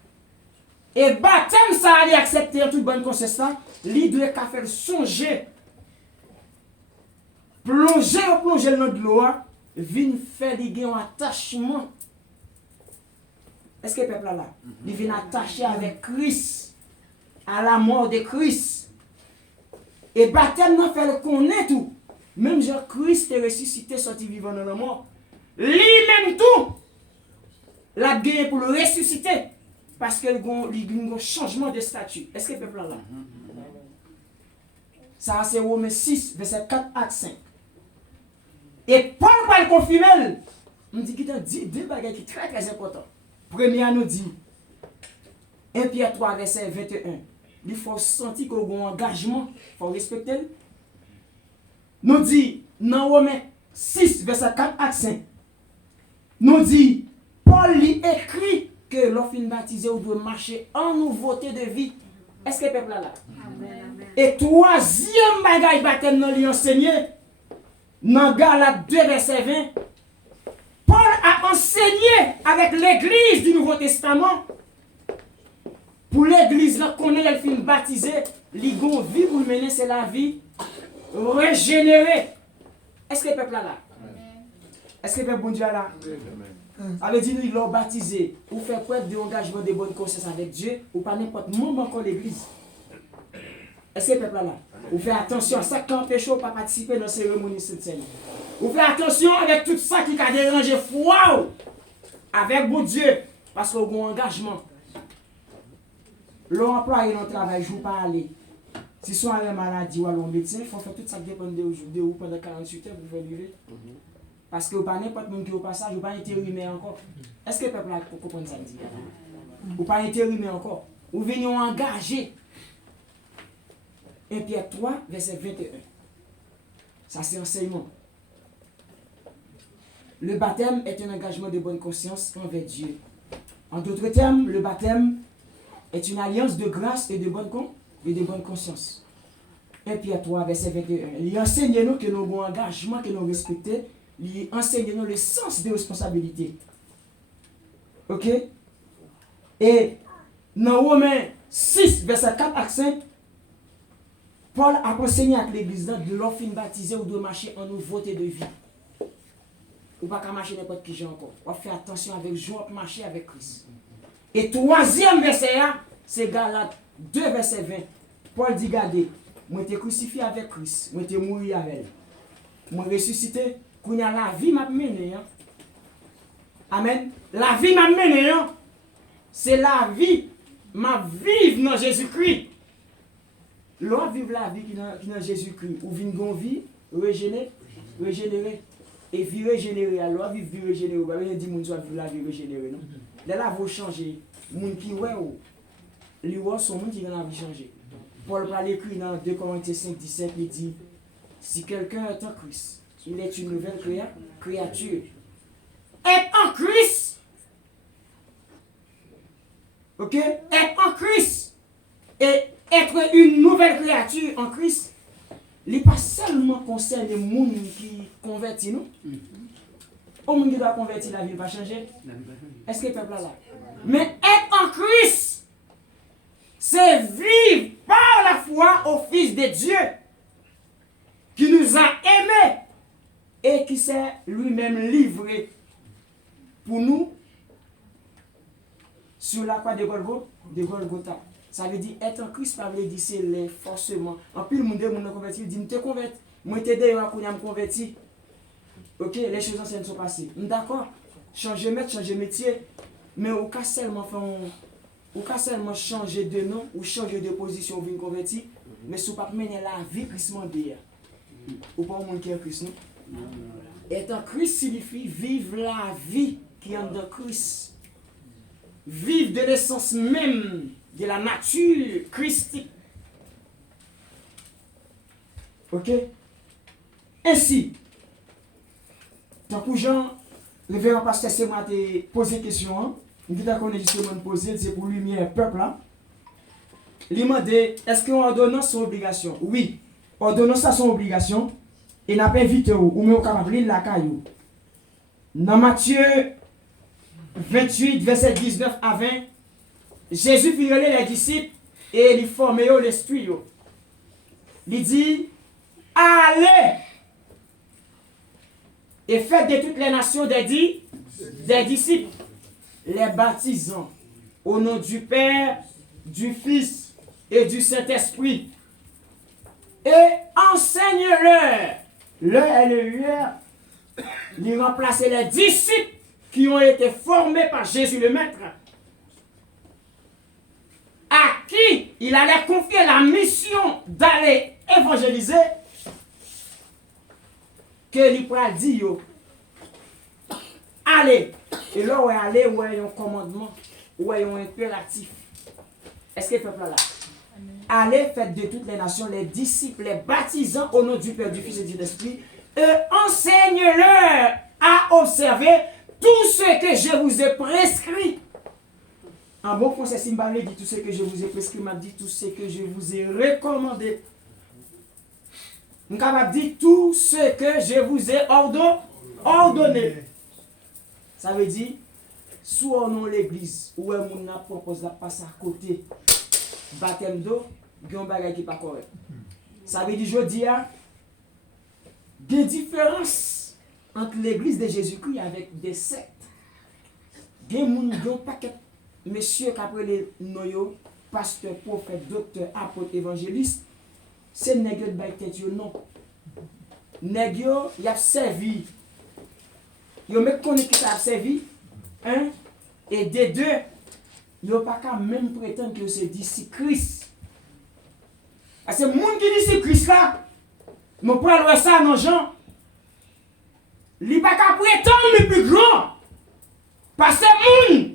Et baptême ça a accepté en toute bonne conscience, il doit faire songer, plonger dans de l'eau, vient faire un attachement. Est-ce que le peuple là, il vient attacher avec Christ, à la mort de Christ. Et baptême n'a fait le connaître tout. Même Jean-Christ est ressuscité, sorti vivant dans la mort. Lui-même tout, l'a gagné pour le ressusciter. Parce qu'il y a un changement de statut. Est-ce que le peuple là? Ça, c'est Romains 6, verset 4 à 5. Et Paul va le confirmer. On dit qu'il a dit deux bagages qui sont très très importants. Premier, nous dit 1 Pierre 3, verset 21. Il faut sentir qu'il y a un engagement, il faut respecter. Nous dit dans Romains 6, verset 4 à 5. Nous dit, Paul lui écrit que l'offre baptisé doit marcher en nouveauté de vie. Est-ce que le peuple là? Amen. Et troisième bagaille baptême nous lui enseigné dans Galates 2, verset 20. Paul a enseigné avec l'église du Nouveau Testament. Pour l'église, là, qu'on est fin baptisé, l'igon vie pour mener, c'est la vie régénérée. Est-ce que le peuple là? Est-ce que le peuple bon Dieu là? Ça veut dire qu'ils l'ont baptisé ou faire preuve d'engagement de bonne conscience avec Dieu ou pas n'importe moment encore l'église. Est-ce que le peuple là? Ou fait attention à ça qui empêche de ne pas participer dans la cérémonie Sainte Seigneur. Ou fait attention avec tout ça qui a dérangé foi avec bon Dieu parce qu'on a un engagement. L'on employé dans le travail, je ne pas aller. Si soit une maladie ou un médecin, il faut faire tout ça qui dépend de vous pendant 48 heures pour faire vivre. Parce que vous pas n'importe monde qui est au passage, vous pas intérimaire encore. Est-ce que le peuple a compris ça dit? Vous pas intérimaire encore. Vous venez engager. 1 Pierre 3, verset 21. Ça c'est enseignement. Le baptême est un engagement de bonne conscience envers Dieu. En d'autres termes, le baptême est une alliance de grâce et de bonne conscience. 1 Pierre 3, verset 21. Il enseigne nous que nous avons un engagement, que nous respectons. Il enseigne nous le sens de responsabilité. Ok? Et dans Romains 6, verset 4 à 5, Paul a enseigné à l'église de l'offre baptisé ou de marcher en nouveauté de vie. Ou pas qu'à marcher n'importe qui j'ai encore. On fait attention avec joie, marcher avec Christ. Et troisième verset, c'est Galates 2, verset 20. Paul dit, regardez, moi été crucifié avec Christ, moi été mort avec elle. Moi ressuscité, quand y a la vie m'a mené. Amen. La vie m'a mené. C'est la vie m'a vivre dans Jésus-Christ. L'on vivre la vie qui dans Jésus-Christ. Ou vivre une vie régénérée. Et vie régénérée, alors vivre vie régénérée. Vous avez dit que vous la vie régénérée, non? Là, vous changez. Les gens qui les sont les gens qui ont la vie changée. Paul va l'écrire dans 2 Corinthiens 5, 17, il dit, si quelqu'un est en Christ, il est une nouvelle créature. Être en Christ. Ok? Être en Christ. Et être une nouvelle créature en Christ. Il n'est pas seulement concerné les gens qui convertissent, non? Au monde qui doit convertir, la vie va changer. Est-ce que le peuple est là? Mais être en Christ, c'est vivre par la foi au Fils de Dieu qui nous a aimés et qui s'est lui-même livré pour nous sur la croix de Golgotha. Ça veut dire être en Christ, ça veut dire c'est les forcément. En plus, le monde est converti, il dit, je te convertis. Moi, je t'ai converti. Ok, les choses anciennes sont passées. D'accord, changer maître, changer métier. Mais au cas seulement changer de nom ou changer de position ou venir convertir, mais si vous ne mener la vie Christ mandé. Ou pas au monde qui est Christ, non? Être en Christ signifie vivre la vie qui est en Christ. Vivre de l'essence même de la nature christique. Ok? Ainsi, tant que Jean, le révérend pasteur, c'est moi qui ai posé une question. Il a qu'on est justement posé, c'est pour lumière peuple là. Il m'a dit, est-ce que l'ordonnance son obligation? Oui, ordonnance a son obligation. Et n'a pas invité ou mais au capable lire la caillou. Dans Matthieu 28, verset 19 à 20, Jésus fit les disciples et il formait l'esprit. Il dit, allez et faites de toutes les nations des disciples, les baptisant au nom du Père, du Fils et du Saint-Esprit. Et enseigne-leur, l'heure et l'heure, de remplacer les disciples qui ont été formés par Jésus le Maître, à qui il allait confier la mission d'aller évangéliser, que il pourra dire, allez, et là où aller, où est un commandement, où est un impératif. Est-ce que le peuple là? Allez, faites de toutes les nations les disciples, les baptisant au nom du Père, du Fils et du Saint-Esprit, et enseigne-leur à observer tout ce que je vous ai prescrit. En bon français, Simbalé dit tout ce que je vous ai prescrit, m'a dit tout ce que je vous ai recommandé. Je vais dire tout ce que je vous ai ordonné. Ça veut dire, soit on l'église, ou on a proposé de passer à côté, baptême d'eau, il y a un bagage qui n'est pas correct. Ça veut dire, je dis, des différences entre l'église de Jésus-Christ avec des sectes. Il y a un paquet de messieurs qui appellent les noyaux, pasteur, prophète, docteur, apôtre, évangéliste. C'est nègre de baïtet, non. Nègre, il a servi. Il a même connu qu'il a servi. Et des deux, il n'a pas qu'à même prétendre que c'est d'ici Christ. C'est le monde qui dit c'est Christ là. Nous prenons ça dans Jean. Il n'y a pas qu'à prétendre le plus grand. Parce que c'est le monde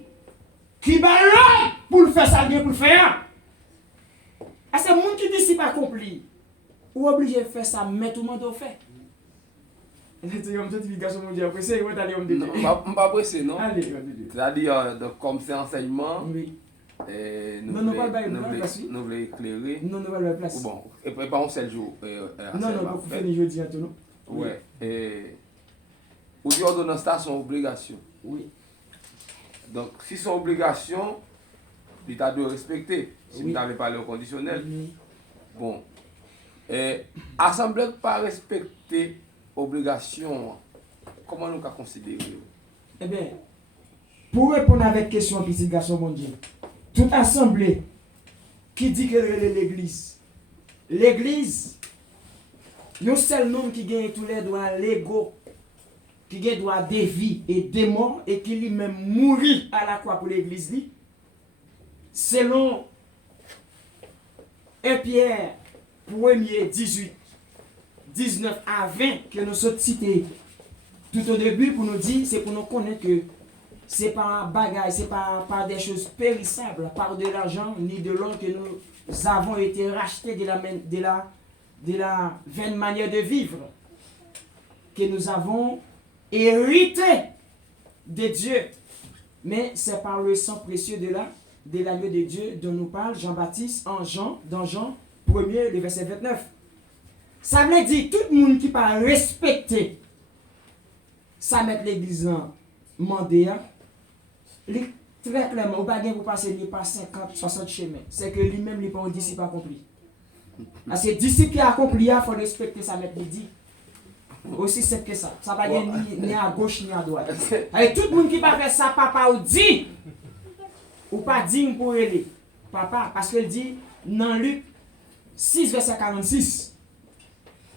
qui va l'homme pour le faire ça, pour le faire. C'est le monde qui dit c'est pas accompli. Ou obligé de faire ça, mais tout le monde doit faire. C'est une notification mondiale. Pressé, vous allez me dire. Non, je ne pas pressé, non? Allez, C'est-à-dire, comme c'est enseignement, oui. nous Non, voulons éclairer. Non, nous allons la place. Bon, et pas un seul jour. Non, vous faites les jeudis à tout, non? Ouais. Ou dit ordonnance, c'est son obligation. Oui. Donc, si son obligation, l'État doit respecter. Si vous n'avez pas le conditionnel. Bon. Assemblée pas respecter obligation, comment nous pouvons considérer? Eh bien, pour répondre avec question, petit garçon, mon Dieu, toute assemblée qui dit que l'église, l'église, un seul nom qui gagne tous les droits légaux, qui gagne droit de vie et de mort, et qui lui-même mourit à la croix pour l'église, selon 1 Pierre 1er 18, 19 à 20 que nous sommes cités tout au début pour nous dire, c'est pour nous connaître que c'est pas un bagage, c'est pas par des choses périssables, par de l'argent ni de l'or que nous avons été rachetés de la vaine manière de vivre, que nous avons hérité de Dieu. Mais c'est par le sang précieux de l'agneau de Dieu dont nous parle Jean-Baptiste dans Jean 1er, le verset 29. Ça veut dire tout le monde qui pas respecter ça mettre l'église en mandé, très clairement, ou pas pour passer par 50, 60 chemins. C'est que lui-même, il n'est pas un disciple accompli. Parce que disciple qui a accompli, il faut respecter ça mettre dit. Aussi simple que ça. Ça va pas ni à gauche ni à droite. Et tout le monde qui va faire ça, papa ou dit, ou pas dit pour aider. Papa, parce qu'il dit dans Luc 6, verset 46.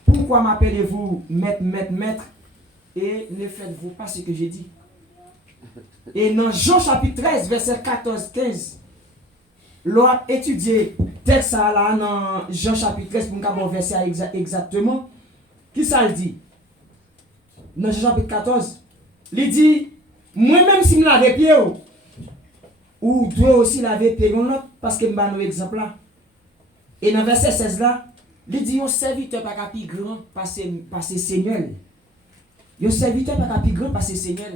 Pourquoi m'appelez-vous maître et ne faites-vous pas ce que j'ai dit? Et dans Jean chapitre 13, verset 14-15, l'on a étudié texte là dans Jean chapitre 13 pour nous avoir verset exactement. Qui ça le dit? Dans Jean chapitre 14, il dit, moi-même si je lave pied, ou toi aussi laver pied, parce que je vais nous exemple là. Et dans verset 16 là, il dit, un serviteur pas plus grand passer Seigneur. Un serviteur pas plus grand passer Seigneur.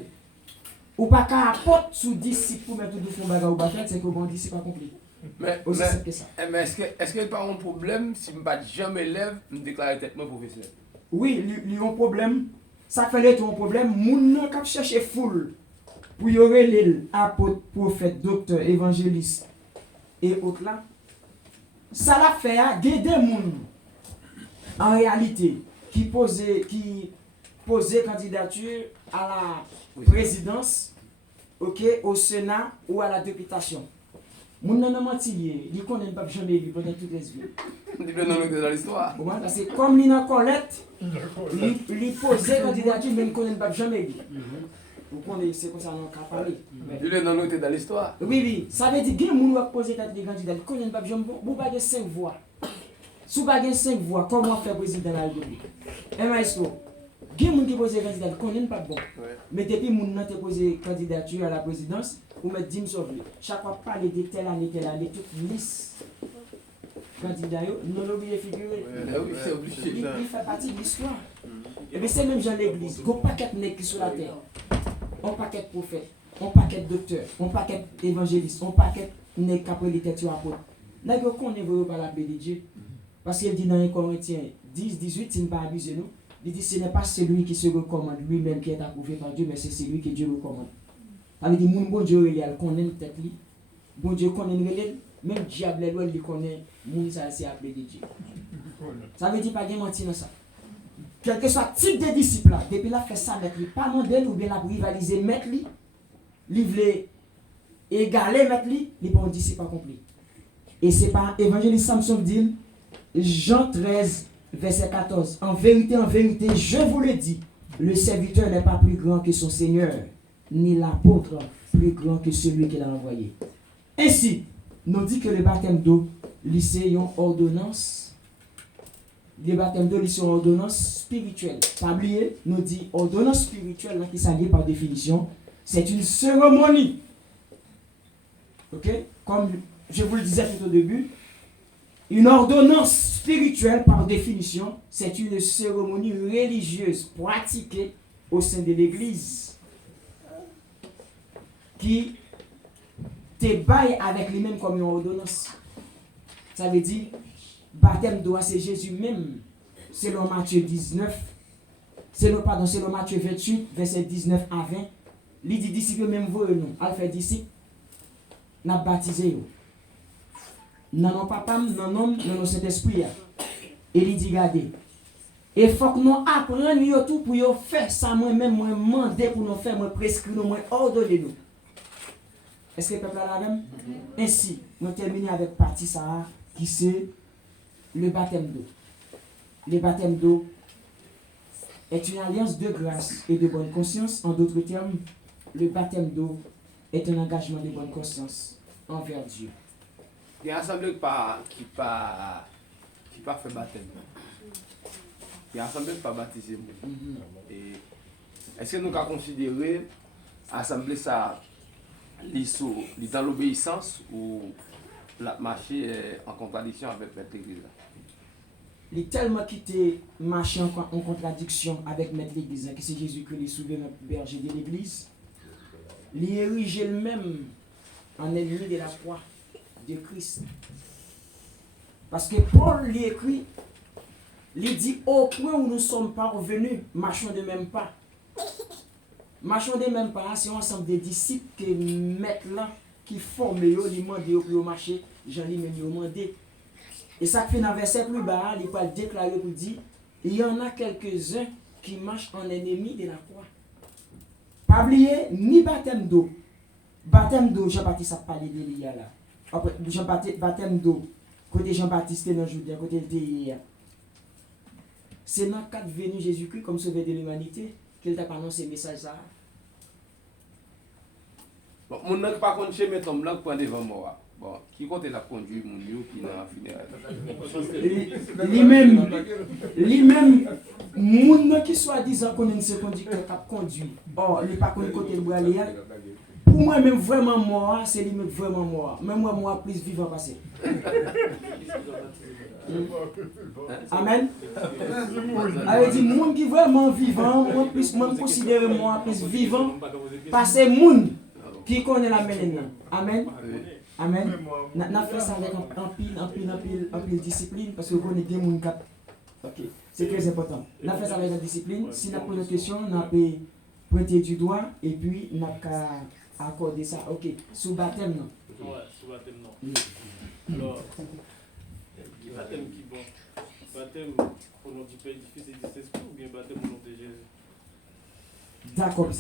Ou pas qu'à apporter sous disciple pour mettre tout fond bagarre ou bataille, c'est que bon disciple accompli. Mais est-ce qu'il n'y a pas un problème si je ne pas jamais élève, je me déclare tête professeur? Oui, il y a un problème. Ça fait un problème. Moun nan k'ap chercher foule pour y aurait les apôtres, prophètes, docteurs, évangélistes et autres là. Ça l'a fait à des moun en réalité qui posait candidature à la présidence, au Sénat ou à la députation. Moun nan menti il connaît pas jamais lui pendant toute les vies. Il peut nous dans l'histoire. Parce que comme il n'a Colette, il posait candidature mais il ne connaît pas jamais lui. Vous connaissez c'est comme ça on a parlé. Il est dans l'histoire. Oui, ça veut dire que les gens qui posent des candidats, ils ne connaissent pas jamais. Vous avez 5 voix. Si vous avez 5 voix, comment faire président de la République? Et maestro, il y a des gens qui posent des candidats, ils ne connaissent pas bon. Mais depuis que vous avez posé candidature à la présidence, vous mettez 10 sauver. Chaque fois parler de telle année, toute liste candidats, nous l'avons oublié de figurer. Oui, c'est obligé. Il fait partie de l'histoire. Et bien c'est même dans l'église, il y a un paquet de nègres qui sont sur la terre. Un paquet de prophètes, un paquet de docteurs, un paquet d'évangélistes, un paquet de nègres qui ont pris les têtes à apôtres. Là, il qu'on est par la paix de Dieu. Parce qu'il dit dans 1 Corinthiens 10, 18, si ne pas abuser nous, il dit ce n'est pas celui qui se recommande lui-même qui est approuvé par Dieu, mais c'est celui que Dieu recommande. Ça veut dire que bon Dieu il connaît tête li. Bon Dieu connaît relève, même diable il connaît moun ça c'est appelé de Dieu. Ça veut dire pas de mentir dans ça. Quel que soit type de disciple là, depuis là fait ça mettre lui pas modèle ou bien la rivaliser mettre lui, livrer égaler mettre lui, il pas un disciple accompli. Et c'est par évangéliste Samson dit Jean 13 verset 14. En vérité, je vous le dis, le serviteur n'est pas plus grand que son Seigneur, ni l'apôtre plus grand que celui qui l'a envoyé. Ainsi, nous dit que le baptême d'eau, lycée, une ordonnance Les baptêmes d'eau, ils sont ordonnances spirituelles. Pas oublier, nous dit ordonnance spirituelle, là, qui s'allie par définition, c'est une cérémonie. Ok? Comme je vous le disais tout au début, une ordonnance spirituelle, par définition, c'est une cérémonie religieuse pratiquée au sein de l'Église qui te baille avec lui-même comme une ordonnance. Ça veut dire, baptême d'eau, c'est Jésus même, selon Matthieu 19, selon Matthieu 28, verset 19 à 20. Il dit, disciples même vous et nous, à faire disciples, n'a baptisé. Non, non, papa, non, non, non, cet esprit. Et il dit, regardez, il faut que nous apprenions tout pour faire ça, moi-même, moi, demander pour nous faire, moi, prescrire, moi, ordonner nous. Est-ce que le peuple a la même? Ainsi, nous terminons avec partie ça, qui c'est le baptême d'eau. Le baptême d'eau est une alliance de grâce et de bonne conscience. En d'autres termes, le baptême d'eau est un engagement de bonne conscience envers Dieu. Il y a un assemblée qui pas fait baptême. Il y a un assemblée qui pas baptisé. Et est-ce que nous avons considéré l'assemblée ça dans l'obéissance ou la marché en contradiction avec l'Église? Il est tellement quitté marcher en contradiction avec Maître l'Église, que c'est Jésus-Christ, le souverain berger de l'Église. Il est érigé lui-même en ennemi de la croix de Christ. Parce que Paul lui écrit, il dit au point où nous sommes parvenus, marchons de même pas. Marchons de même pas, c'est un ensemble de disciples que Maître là, qui forment, ils demandent pour marcher, j'en ai même demandé. Et ça fait dans le verset plus bas, il va déclarer pour dire, il y en a quelques-uns qui marchent en ennemi de la croix. Pas oublier, ni baptême d'eau. Baptême d'eau, Jean-Baptiste a parlé de l'IA là. Après, baptême d'eau, côté Jean-Baptiste dans le Judée, côté le TIA. C'est dans le cadre venu Jésus-Christ comme sauveur de l'humanité qu'il t'a annoncé ce message là. Bon, mon n'a pas contre chez mes tombes blancs pour devant moi. Bon, qui compte la conduire mon Dieu qui n'a lui-même, moun qui soit disant qu'on est un conducteur qui a conduit. Or, il pas connu côté le bras. Pour moi même vraiment moi, c'est lui-même vraiment moi. Même moi plus vivant passé. Amen. Elle dit moun qui vraiment vivant, moi plus moi considère moi plus vivant parce que moun qui connaît la maintenant. Amen. Amen. N'a fait ça avec un pile discipline parce que vous connaissez bien mon cap. OK. C'est très important. N'a fait ça avec la discipline. Si n'a pas de question, n'a pas pointer du doigt et puis n'a qu'à accorder ça. OK. Sous baptême non. Ouais, sous baptême non. Alors baptême qui bon. Baptême au nom du Père, du Fils et du Saint-Esprit ou bien baptême au nom de Jésus? D'accord,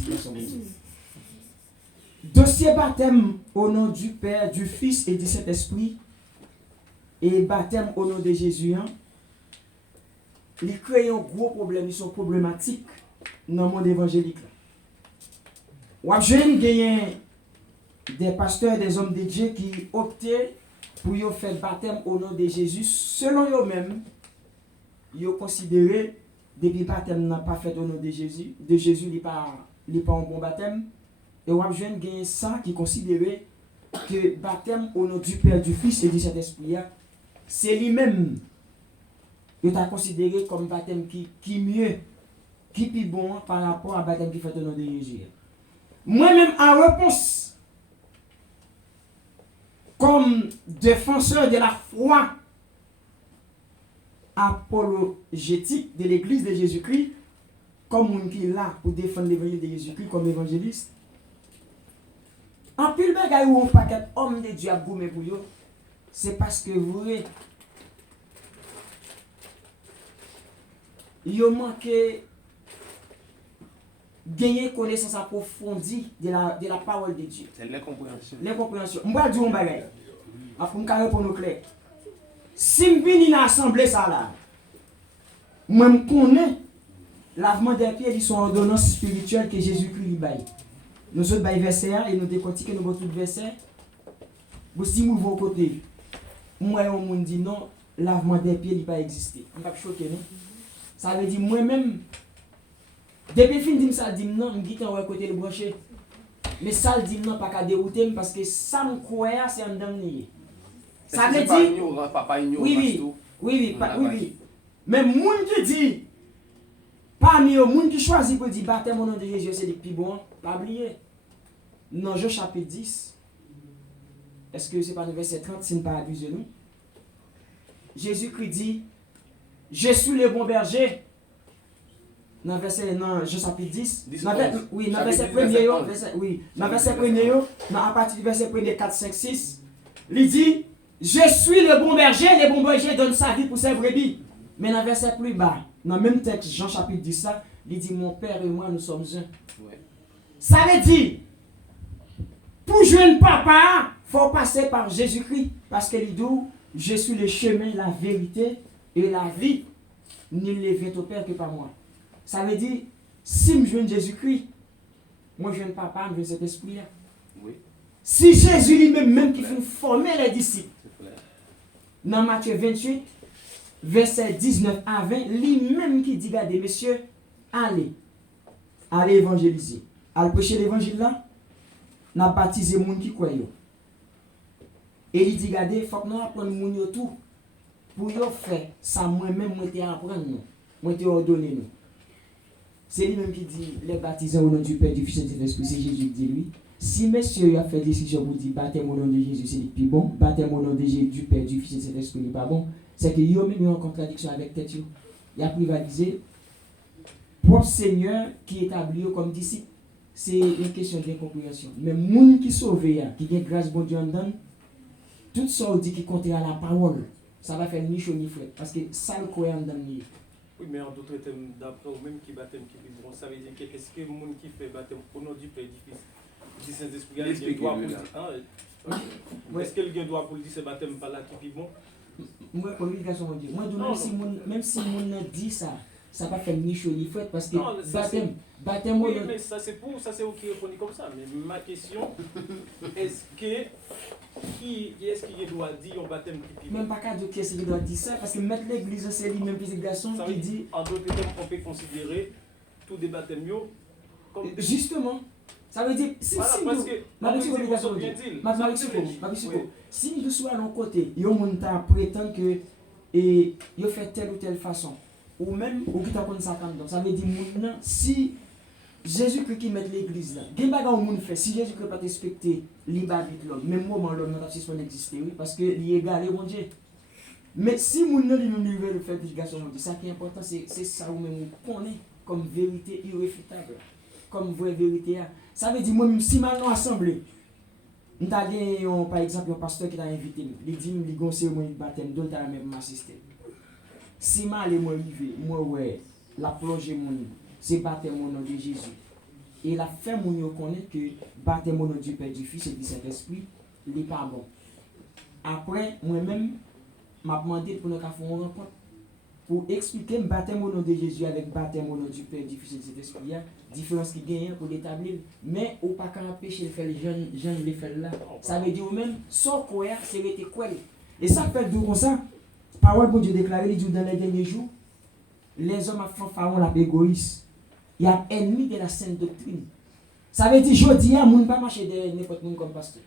dossier baptême au nom du Père, du Fils et du Saint-Esprit et baptême au nom de Jésus, hein, ils créent un gros problème, ils sont problématiques dans le monde évangélique. Ou j'ai gagné des pasteurs, des hommes de Dieu qui optaient pour faire baptême au nom de Jésus, selon eux-mêmes, ils ont considéré depuis le baptême n'a pas fait au nom de Jésus il n'est pas un bon baptême. Et on a gagné ça qui considérait que baptême au nom du Père, du Fils et du Saint-Esprit, c'est lui-même qu'il a considéré comme baptême qui mieux, qui plus bon par rapport à baptême qui fait au nom de Jésus. Moi-même, en réponse, comme défenseur de la foi apologétique de l'Église de Jésus-Christ, comme on qui est là pour défendre l'évangile de Jésus-Christ comme évangéliste, en pile bagay ou on paquet homme de Dieu a goumé pour yo, c'est parce que vous yo manqué gagner connaissance approfondie de la parole de Dieu. C'est l'incompréhension. L'incompréhension. On va dire un bagay. Après on carré pour nous clair. Si je viens dans l'assemblée ça là, moi je connais lavement des pieds, ils sont ordonnances spirituelles que Jésus-Christ lui baille. Nous autres baille verset et nous décortiquons nous tout verset. Si nous vont côté, moi on me dit non, lavement des pieds il pas existé. On pas choqué non. Ça veut dire moi-même depuis fin dit ça dit non, me dit en côté le branché. Mais ça le dit non pas qu'à dérouter parce que ça me croit c'est en dedans lié. Ça veut dire papa ignorant oui, oui. Mais moun qui dit parmi eux moun qui choisit pour dire baptême au nom de Jésus c'est le plus bon, pas oublier. Dans Jean chapitre 10. Est-ce que c'est pas le verset 30 si ne pas abuser nous? Jésus-Christ dit je suis le bon berger. Dans verset Jean chapitre 10, oui, dans verset 1er, oui, dans verset 1er, à partir du verset 1er 4 5 6, il dit je suis le bon berger donne sa vie pour ses brebis. Mais dans verset plus bas, dans le même texte Jean chapitre 10 ça, il dit mon père et moi nous sommes un. Ouais. Ça veut dire pour joindre papa, faut passer par Jésus-Christ parce qu'il dit je suis le chemin, la vérité et la vie. Nul ne vient au Père que par moi. Ça veut dire, si je joins Jésus-Christ, moi je joins papa, je joins cet esprit-là. Oui. Si Jésus lui-même qui fait former les disciples, dans Matthieu 28, verset 19 à 20, lui-même qui dit, regardez, messieurs, allez évangéliser. Allez prêcher l'évangile là, n'a baptisé les gens qui croient. Et il dit, regardez, il faut que nous apprenions les gens tout. Pour faire ça, moi-même, moi, je apprendre, moi, je ordonner nous. C'est lui-même qui dit, les baptisés au nom du Père, du Fils et du Saint-Esprit, c'est Jésus qui dit lui. Si messieurs ont fait décision pour dire, baptême au nom de Jésus, c'est le plus bon, baptême au nom de Jésus, du Père, du Fils et du Saint-Esprit, n'est pas bon, c'est que eux-mêmes ont en contradiction avec tête. Il a privalisé propre Seigneur qui établit comme disciple. C'est une question d'incompréhension. Mais les gens qui sauvent, qui ont grâce bon Dieu en donne, tout ça dit qui compte à la parole, ça va faire ni chaud ni frais. Parce que ça le croit en donne. Oui, mais en d'autres termes, d'après ou même qui baptême qui est bon, ça veut dire que est-ce que les gens qui fait baptême au nom du Père, du Fils, du Saint-Esprit, il y a droit pour dire. Est-ce que le gars doit pour dire ce baptême pas là qui est bon? Moi, communication, mon Dieu. Moi, même si mon dit ça, ça va faire ni chaud ni frais parce que baptême oui, mais ça c'est ok répondre comme ça. Mais ma question, est-ce que qui est-ce qui doit dire au baptême qui même pas qu'à dire qui est-ce qui doit dire ça parce que mettre l'église c'est lui-même petit garçon qui dit en d'autres termes on peut considérer tous des baptêmes comme justement ça veut dire si parce que si nous sommes à l'autre côté il y a un monde prétend que et il fait telle ou telle façon ou même ou qui t'a connu ça donc ça veut dire si Jésus-Christ qui met l'église là, il y a des gens qui fait. Si Jésus-Christ pas respecté l'ibadite l'homme, même moment l'homme n'a pas existé, oui, parce que il est égalé mon Dieu. Mais si mon nom lui veut le faire publication mon Dieu, ça qui est important c'est ça ou même on connaît comme vérité irréfutable, comme vraie vérité. Ça veut dire moi même si maintenant assemblée, nous avons par exemple un pasteur qui t'a invité, il dit il gon cérémonie de baptême, d'autres t'a même assisté. Si mal et moi arrivé, moi ouais, la plonger mon c'est baptême au nom de Jésus. Et la fait mon connaît que baptême au nom du Père, du Fils et du Saint-Esprit, il n'est pas bon. Après, moi-même, m'a demandé pour nous faire une rencontre pour expliquer le baptême au nom de Jésus avec baptême au nom du Père, du Fils et du Saint-Esprit, la différence qui gagne pour l'établir. Mais au pas qu'à empêcher de faire les jeunes les faire là. Ça veut dire même, sans quoi, c'est rester quoi. Et ça fait d'où comme ça, parole pour Dieu déclaré, il dit dans les derniers jours, les hommes font la égoïste. Il y a ennemi de la sainte doctrine. Ça veut dire, je dis, on ne pas marcher derrière n'importe qui comme pasteur.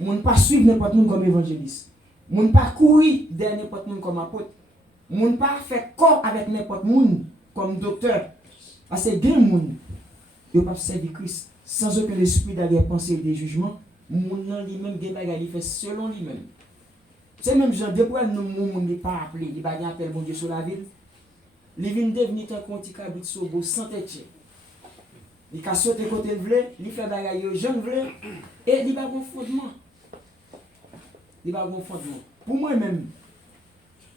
On ne pas suivre n'importe qui comme évangéliste. On ne pas courir derrière n'importe qui comme apôtre. On ne pas faire corps avec n'importe qui comme docteur. Parce que bien monde, il ne peut pas servir Christ sans aucun esprit d'arrière-pensée et de jugement. Moun nan lui-même des bagages il fait selon lui-même. C'est même genre depuis nous moun n'est pas appelé, il va appeler bon Dieu sur la ville. Il vient devenir un petit cabrit sobo sans tête. Il a sauté côté le vle, il fait bagaille au jeune vle et il va bon fondement. Il va bon fondement. Pour moi-même,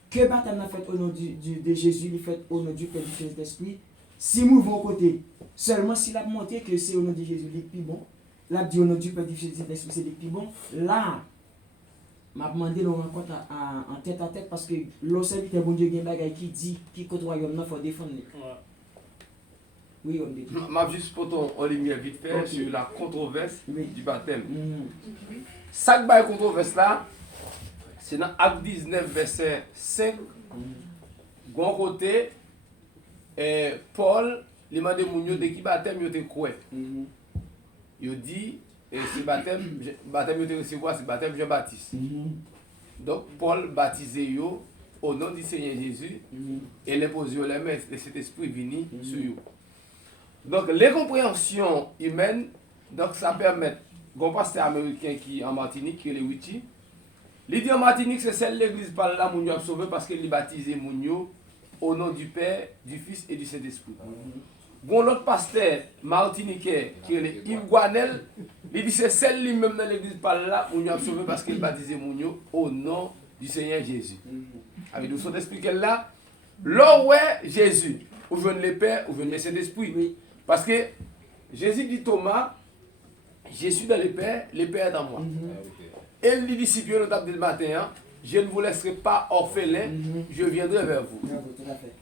que baptême n'a fait au nom de Jésus, il fait au nom du Père, du Fils et de l'Esprit. Si nous vont côté, seulement s'il a montré que c'est au nom de Jésus, il est plus bon. Là, dit au nom du Père, du Fils et de l'Esprit, c'est le plus bon. Là, m'a demandé de rencontre en tête à tête parce que le serviteur bon Dieu qui bagaille qui dit qui contre royaume non faut défendre. Oui, on dit. M'a juste pour ton en lumière vite fait sur la controverse du baptême. Ça que la controverse là, c'est dans Acte 19, verset 5. Gon côté, Paul, il m'a demandé de qui baptême il était quoi. Il dit, c'est baptême il était reçu quoi, c'est baptême Jean-Baptiste. Donc Paul baptisé yo au nom du Seigneur Jésus et les posé les mains et cet esprit vini sur eux. Donc les compréhensions humaines, donc ça permet, un pasteur américain qui est en Martinique, qui est le Witty, l'idée en Martinique c'est celle de l'église par là, moun yo a sauvé parce qu'il est baptisé moun yo au nom du Père, du Fils et du Saint-Esprit. Bon l'autre pasteur martiniquais qui est le Yves Guanel, il dit c'est celle lui-même dans l'église par là, moun yo a sauvé parce qu'il est baptisé moun yo au nom du Seigneur Jésus. Avec nous sommes expliqués là, là où est Jésus, où je le Père, où je le Saint-Esprit. Parce que Jésus dit Thomas, je suis dans le Père est dans moi. Et les disciples notables du matin, je ne vous laisserai pas orphelin, je viendrai vers vous.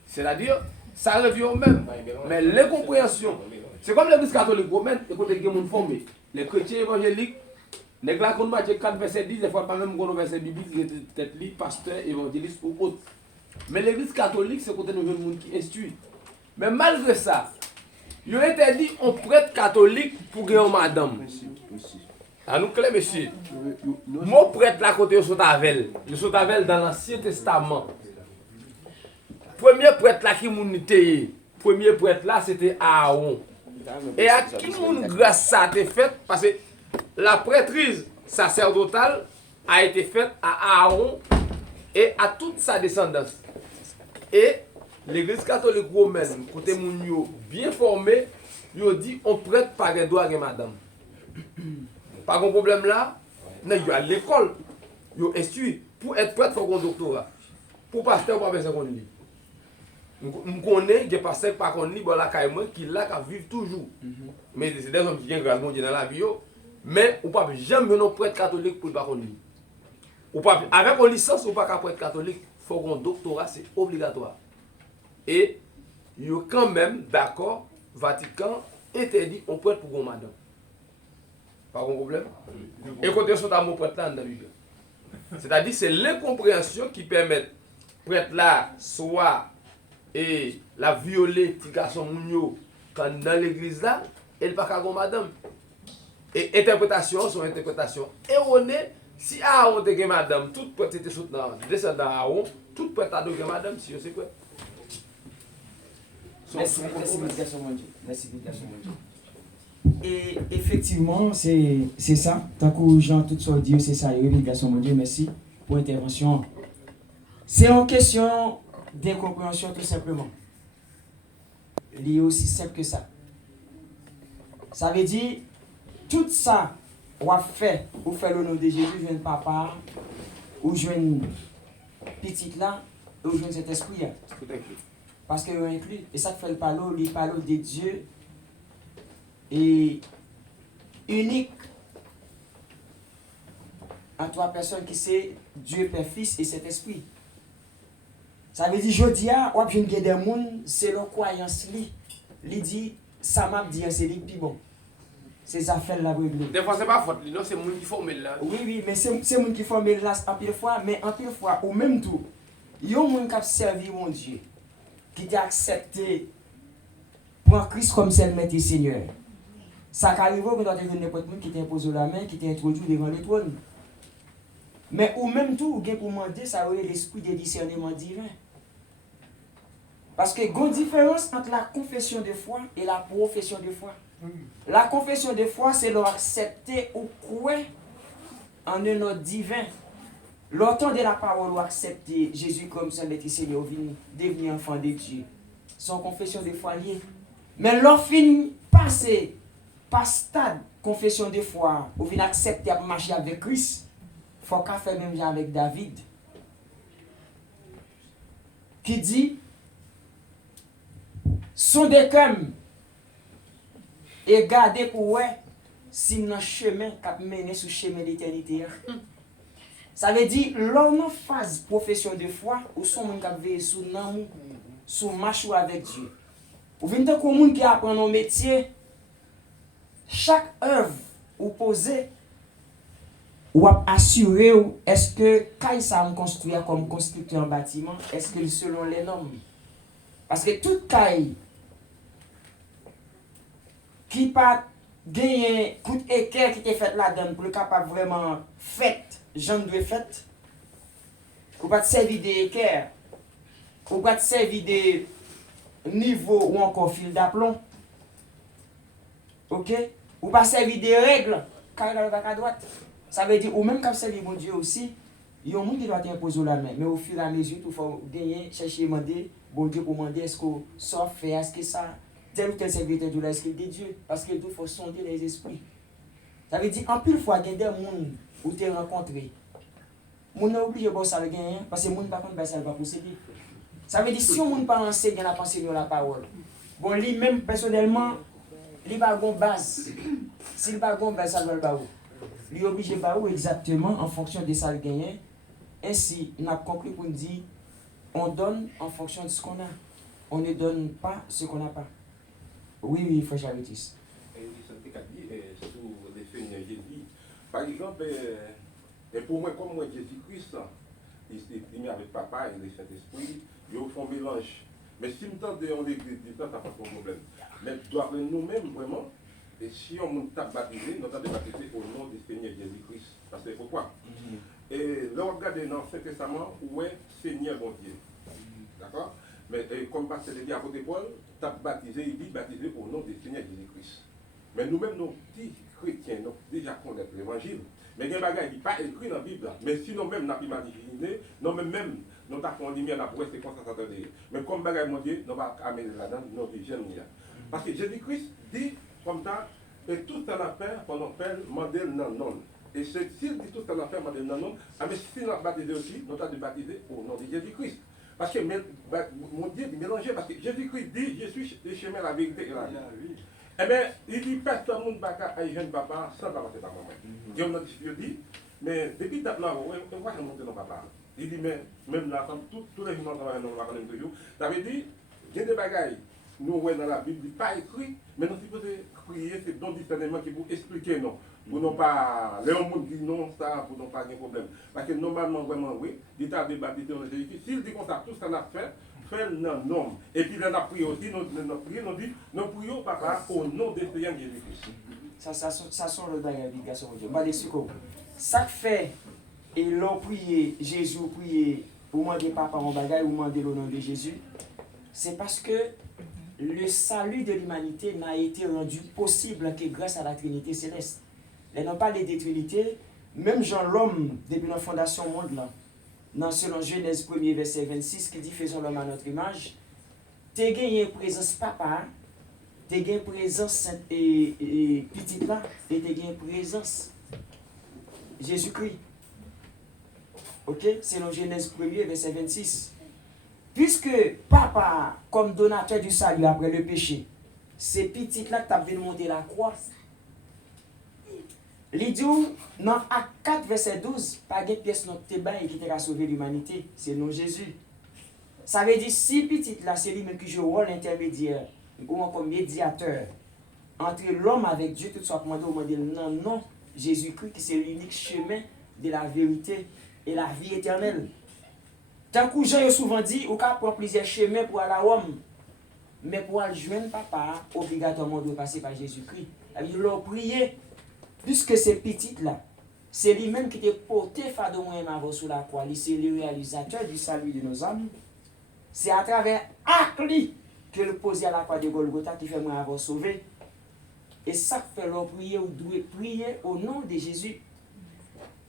C'est-à-dire, ça revient au même. Mais les compréhensions, c'est comme l'église catholique romaine, écoutez, les gens formés. Les chrétiens évangéliques, les gens qui ont Matthieu 4, verset 10, des fois pas même qu'on verset biblique, peut-être li, pasteur, évangéliste ou autre. Mais l'église catholique, c'est côté de gens qui instruit. Mais malgré ça, il a été dit on prêtre catholique pour gagner madame. À nous clair, monsieur. Mon prêtre là côté de Sotavel. Le Sotavel dans l'Ancien Testament. Premier prêtre là qui mounité. Premier prêtre là c'était Aaron. Et à qui moun grâce ça a été faite parce que la prêtrise sacerdotale a été faite à Aaron et à toute sa descendance. Et l'église catholique romaine, côté moun yo bien formé, yo dit on prête pas de droit à madame. Pas de problème là, non, yo à l'école, yo instruit pour être prêtre faut un doctorat. Pour pasteur pas besoin qu'on lit. On connaît des pasteurs pas qu'on lit bon la caille moi qui là qui vivent toujours. Mais c'est des hommes qui ont grâce mon Dieu dans la vie yo, mais on pas jamais non prêtre catholique pour pas qu'on lit. Ou pas avec une licence ou pas qu'à prêtre catholique, faut un doctorat, c'est obligatoire. Et il y a quand même, d'accord, Vatican interdit on prêtre pour un madame. Pas de problème. Et quand on est à prêtre là dans la Bible. C'est-à-dire c'est l'incompréhension qui permet prêtre là soit et la violer petit garçon mounio quand dans l'église là, elle pas qu'à madame. Et interprétation son interprétation erronée. Si Aaron te madame, tout prêtre était soutenant, descendant Aaron, tout prêtre a donné madame si je sais quoi. Merci, mon Dieu. Merci, mon Dieu. Et effectivement, c'est ça. Tant que Jean tout ça dit, c'est ça. Mon Dieu, merci pour l'intervention. C'est une question d'incompréhension tout simplement. Il est aussi simple que ça. Ça veut dire, tout ça, on fait, ou fait le nom de Jésus, je viens de papa, ou je viens de petite là, ou je viens de cet esprit là. Parce que inclut, et ça fait le parole de Dieu est unique en trois personnes qui c'est Dieu, Père, Fils et cet esprit. Ça veut dire, je dis, ou bien des gens, c'est leur croyance, li dit, ça m'a dit, c'est lui qui bon. Ces affaires là, des fois, c'est pas faute, non, c'est moun qui forme là. Oui, mais c'est moun qui forme là en pile fois, mais en pile fois, ou même tout, il y a un moun qui a servi mon Dieu, qui t'a accepté pour Christ comme seul maître et Seigneur. Ça arrive que dans des n'importe qui t'impose la main, qui t'introduit devant le trône. Mais ou même tout, ou pour demander, ça aurait l'esprit de discernement divin. Parce que il y a une différence entre la confession de foi et la profession de foi. La confession de foi, c'est leur accepter ou croire en un nom divin. L'entendre la parole ou accepter Jésus comme son maître Seigneur, devenir enfant de Dieu. Son confession de foi liée. Mais leur fin passer par stade confession de foi, ou vient accepter à marcher avec Christ, il faut qu'à faire même avec David. Qui dit, sont des comme et garder pour eux si dans chemin qui mène sur chemin d'éternité. Ça veut dire l'homme phase profession de foi ou son monde qui veille sous l'amour, sous marche avec Dieu. Ou venez comme monde qui apprend un métier, chaque œuvre ou posée ou assurer est-ce que quand ça me construit comme constructeur en bâtiment, est-ce que selon les normes? Parce que toute caille qui pas gagné coup d'équerre qui était fait là-dedans pour le capable vraiment fait, j'en dois fait, ou pas servir des équerres, ou pas servir des niveaux ou encore fil d'aplomb, ok? Ou pas servir des règles, car il va à droite. Ça veut dire, ou même quand servir mon Dieu aussi, il y a un monde qui doit t'imposer la main, mais au fur et à mesure, il faut gagner, chercher, demander, bon Dieu pour demander, est-ce que ça fait, est-ce que ça, tel ou tel serviteur de est-ce qu'il est Dieu, parce qu'il faut sonder les esprits. Ça veut dire, en plus, il faut gagner des gens où tu es rencontré. On est obligé de bosser avec gagner, parce que les gens ne va pas posséder. Ça veut dire, si on ne pas enseigner la pensée de la parole, bon, lui-même, personnellement, il va avoir une base. S'il va avoir une base, ça va le bas. Il est obligé de bas exactement en fonction de ça gagner. Ainsi, on a conclu pour nous dire, on donne en fonction de ce qu'on a. On ne donne pas ce qu'on n'a pas. Oui, frère Charitis. Et ça te dit, sous le Seigneur Jésus. Par exemple, et pour moi, comme moi, Jésus-Christ, il s'est mis avec papa et le Saint-Esprit, ils font un mélange. Mais si nous tentons on les dit, ça n'a pas de problème. Mais doivent nous-mêmes vraiment, et si on t'a baptisé, nous avons baptisé au nom du Seigneur Jésus-Christ. Parce que pourquoi? Et là, on regarde dans l'Ancien Testament, où est Seigneur mon Dieu. D'accord? Mais comme pasteur dit à côté Paul, tu as baptisé, il dit baptisé au nom du Seigneur Jésus-Christ. Mais nous-mêmes, nos petits chrétiens, nous déjà connaissons l'évangile. Mais il y a des choses qui ne sont pas écrites dans la Bible. Mais si nous-mêmes, nous n'avons pas imaginé, nous-mêmes, nous avons fait lumière, nous avons fait comme ça. Mais comme bagaille mon Dieu, nous allons amener là-dedans, nous disons j'aime. Parce que Jésus-Christ dit comme ça, et tout en affaire, qu'on appelle mandel non. Et s'il dit tout en affaire, mandel non, mais si nous avons baptisé aussi, nous avons baptisé au nom de Jésus-Christ. Parce que mon Dieu est mélangé, parce que Jésus-Christ dit, je suis le chemin, la vérité et la vie. Eh bien, il dit, personne ne va pas jeune papa sans passer par maman. Il dit, mais depuis maintenant, on va monter dans papa. Il dit, mais même là, tous les gens travaillent dans la famille toujours. Ça veut dire, il y a des bagailles, nous voyons dans la Bible, pas écrit, mais nous sommes prier, c'est don discernement qui vous expliquer, non. Pour ne pas, les gens disent non, ça, pour ne pas avoir de problème. Parce que normalement, vraiment, oui, l'État de baptiser dans Jésus, s'il dit comme ça, tout ce qu'on a fait non. Et puis, on a prié aussi, nous prions, papa, au nom de Seigneur Jésus-Christ. Ça sont le bagage de garçon de Dieu. Ça fait, et l'on prié, Jésus prié, pour demander papa mon bagage, ou demander le nom de Jésus, c'est parce que le salut de l'humanité n'a été rendu possible que grâce à la Trinité céleste. Elle n'a pas de Trinité, même Jean l'homme, depuis la fondation du monde, là, dans selon Genèse 1er, verset 26, qui dit faisons l'homme à notre image, tu as gagné présence papa, tu as gagné présence et petit là, et tu as gagné présence Jésus-Christ. Ok? Selon Genèse 1er, verset 26. Puisque papa, comme donateur du salut après le péché, c'est petit là que tu as venu monter la croix. L'idiot, dans Acte 4, verset 12, pas de pièce notre tébain qui t'a sauvé l'humanité, c'est non Jésus. Ça veut dire, si petit là, c'est lui-même qui joue le rôle intermédiaire, ou encore médiateur, entre l'homme avec Dieu, tout soit demandé au monde, non, Jésus-Christ, qui c'est l'unique chemin de la vérité et la vie éternelle. Tant que Jean a souvent dit, on peut prendre plusieurs chemins pour aller à Rome, mais pour aller joindre papa, obligatoirement, on doit passer par Jésus-Christ. Il l'a prié. Puisque c'est petit là, c'est lui-même qui t'a porté fardeau moi avant sur la croix, c'est le réalisateur du salut de nos âmes. C'est à travers Acte que le posé à la croix de Golgotha qui fait moi avoir sauvé. Et ça fait leur prier ou doit prier au nom de Jésus.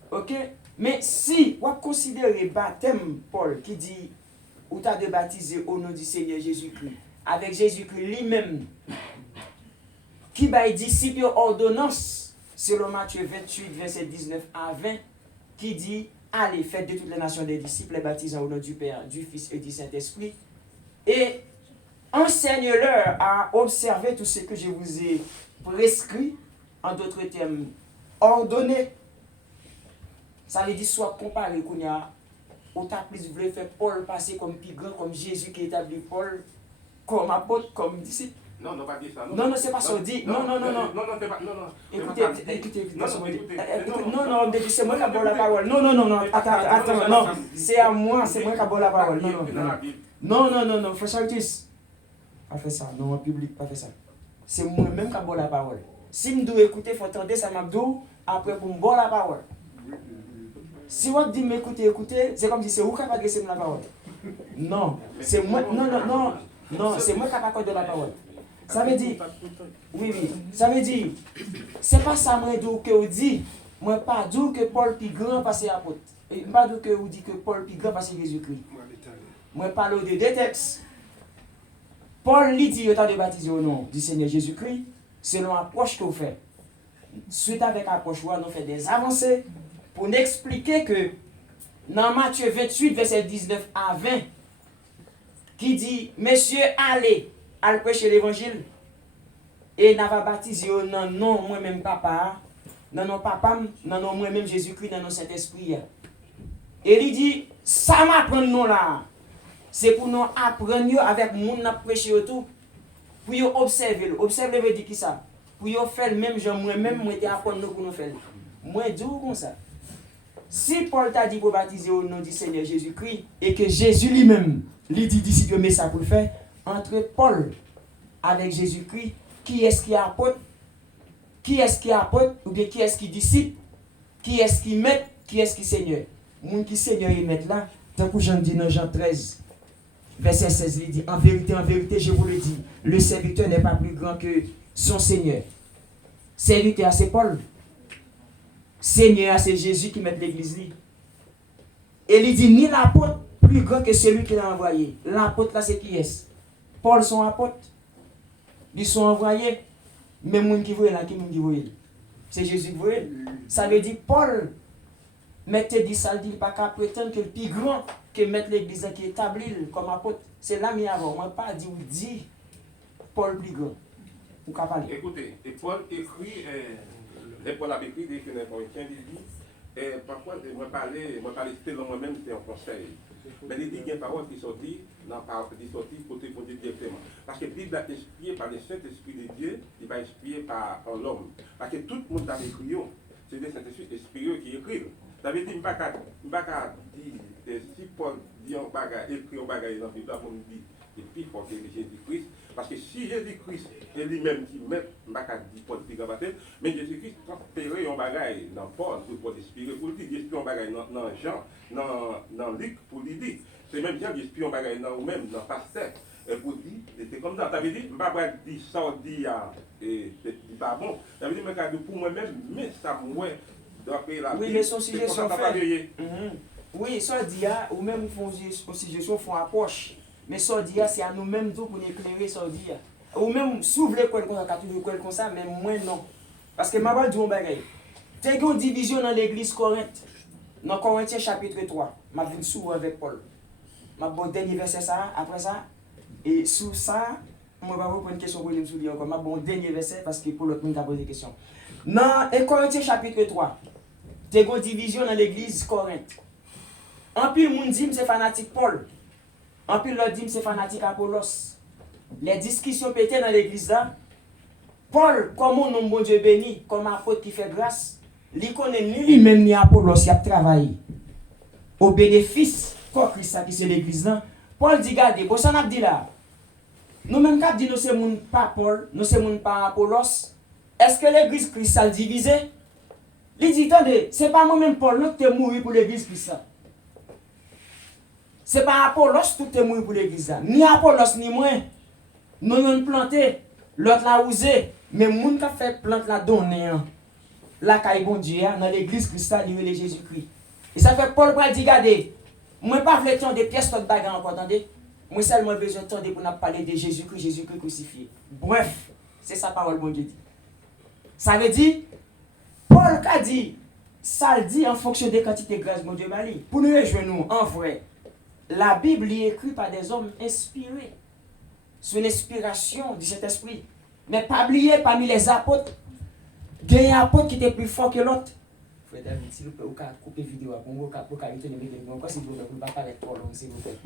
Ok? Mais si vous considérez baptême Paul qui dit ou t'as de baptiser au nom du Seigneur Jésus-Christ, avec Jésus-Christ lui-même, qui va disciple ordonnance. Selon Matthieu 28, verset 19 à 20, qui dit allez, faites de toutes les nations des disciples, les baptisant au nom du Père, du Fils et du Saint-Esprit, et enseigne-leur à observer tout ce que je vous ai prescrit, en d'autres termes, ordonné. Ça veut dire soit comparé qu'on y a, au tas plus voulu faire Paul passer comme plus grand, comme Jésus qui établit Paul, comme apôtre, comme disciple. Non, non, pas dire ça. Non, c'est pas ça, dit. Non, c'est pas. Non. Écoutez. Non, C'est moi qui ai la parole. Non, attends, non. C'est à moi, c'est moi qui ai la parole. Non, frère Chartis. Pas fait ça, non, en public, pas fait ça. C'est moi-même qui ai la parole. Si je dois écouter, il faut attendre ça m'a dit après pour me boire la parole. Si vous dites m'écouter, c'est comme si c'est vous qui avez adressé la parole. Non, c'est moi. Non, c'est moi qui ai accordé la parole. Ça veut dire, oui, ça veut dire, c'est pas ça que vous dites. Moi, pas dire que Paul plus grand passe apôtre. Et pas dire que vous dites que Paul plus grand passe Jésus-Christ. Moi, parle de deux textes. Paul lui dit, il a de baptiser au nom du Seigneur Jésus-Christ, selon l'approche que vous faites. Suite avec l'approche, nous fait des avancées pour nous expliquer que dans Matthieu 28, verset 19 à 20, qui dit, messieurs, allez prêcher l'évangile et n'a pas baptisé au nom moi-même papa, non papa, non moi-même Jésus-Christ, non Saint-Esprit. Et il dit, ça m'apprend nous là. C'est pour nous apprendre avec moun n'a prêcher autour. Pour nous observer. Observer veut dire qui ça? Pour nous faire le même genre moi-même, moi t'ai apprendre nous pour nous faire. Moi dis comme ça. Si Paul t'a dit pour baptiser au nom du Seigneur Jésus-Christ et que Jésus lui-même lui dit d'ici que ça pour le faire, entre Paul avec Jésus-Christ, qui est-ce qui apôtre? Qui est-ce qui apôtre? Ou bien qui est-ce qui disciple? Qui est-ce qui maître? Qui est-ce qui Seigneur? Moun qui Seigneur et maître là, tant que Jean dit dans Jean 13, verset 16, il dit, en vérité, je vous le dis, le serviteur n'est pas plus grand que son Seigneur. Serviteur, c'est Paul. Seigneur, c'est Jésus qui met l'église. Et il dit, ni l'apôtre plus grand que celui qui l'a envoyé. L'apôtre là, c'est qui est-ce? Paul, son apôtre. Ils sont envoyés. Mais les gens qui voient là, qui voient? C'est Jésus qui voit. Ça veut dire, Paul, mettez dit ça, il dit pas qu'à prétendre que le plus grand que mettre l'église qui établit comme apôtre, c'est là mais avant. Moi pas dit ou dit Paul plus grand. Vous pouvez parler. Écoutez, et Paul écrit, Paul a écrit des Corinthiens, il dit, parfois, moi parler selon moi-même, c'est un conseil. Mais il dit qu'il y a une parole qui sortit, qui sortit pour te dire directement. Parce que la Bible est inspirée par le Saint-Esprit de Dieu, il va inspiré par l'homme. Parce que tout le monde a écrit, c'est le Saint-Esprit inspiré qui écrit. Ça veut dire, je ne vais pas dire, si Paul dit un bagage, écrit un bagage dans la Bible, on dit, c'est plus fort que Jésus-Christ. Parce que si Jésus-Christ est lui-même qui met, je ne vais pas dire Paul plus grand, mais Jésus-Christ transférait un bagage dans Paul pour inspirer, pour lui dire, il inspire un bagage dans Jean, dans Luc, pour lui dire. C'est même Jean qui inspire un bagage dans vous-même, dans Pasteur. Et pour dire, c'est comme ça. Ça veut dire, je ne vais pas dire ça, c'est pas bon. Ça veut dire, pour moi-même, mais ça, moi, oui, mais son sujet sont faits. Oui, ça dit, ou même font suggestion, font approche. Mais ça dit, c'est à nous-mêmes pour nous éclairer, ça dit. Ou même s'ouvre l'école comme ça, mais moi non. Parce que ma dire un bagage. Tu as une division dans l'église Corinthe. Dans Corinthiens chapitre 3. Je viens souvent avec Paul. Je vais dernier verset ça, après ça. Et sous ça, je vais vous poser une question pour nous souligner encore. Je vais dernier verset parce que pour l'autre monde a posé des questions. Dans Corinthiens chapitre 3. Tu as une division dans l'église Corinthe. En plus, le monde dit que c'est fanatique Paul. En plus, l'autre dit que c'est fanatique Apollos. Les discussions pétées dans l'église là. Paul, comme on nomme bon Dieu béni, comme apôtre qui fait grâce, il connaît ni lui-même ni Apollos qui a travaillé au bénéfice de Christ qui c'est l'église là. Paul dit, regardez, pour ça on a dit là, nous-mêmes qui dit nous c'est moun pas Paul, nous c'est moun pas Apollos. Est-ce que l'église Christ a divisé? Il dit, attendez, c'est pas moi-même Paul qui est mort pour l'église Christ. C'est pas Apollos tout est mort pour l'église. Ni Apollos ni moi. Nous avons planté, l'autre l'a usé. Mais moun qui a fait plante la donné, la caille bon Dieu, dans l'église Christ, il est Jésus-Christ. Et ça fait Paul pour dire, regardez, moi pas le temps de pièces de bagarre encore, attendez. Moi seulement besoin de temps pour nous parler de Jésus-Christ crucifié. Bref, c'est ça parole bon Dieu dit. Ça veut dire, Paul a dit, ça le dit en fonction des quantités de grâce, mon Dieu, pour nous rejoindre en vrai. La Bible est écrite par des hommes inspirés, sous l'inspiration du Saint-Esprit. Mais pas oublier parmi les apôtres, il y a un apôtre qui était plus fort que l'autre. Frère David, s'il vous plaît, vous pouvez couper la vidéo, pour que vous pouvez retenir, s'il vous plaît, pour ne pas parler trop long, s'il vous plaît.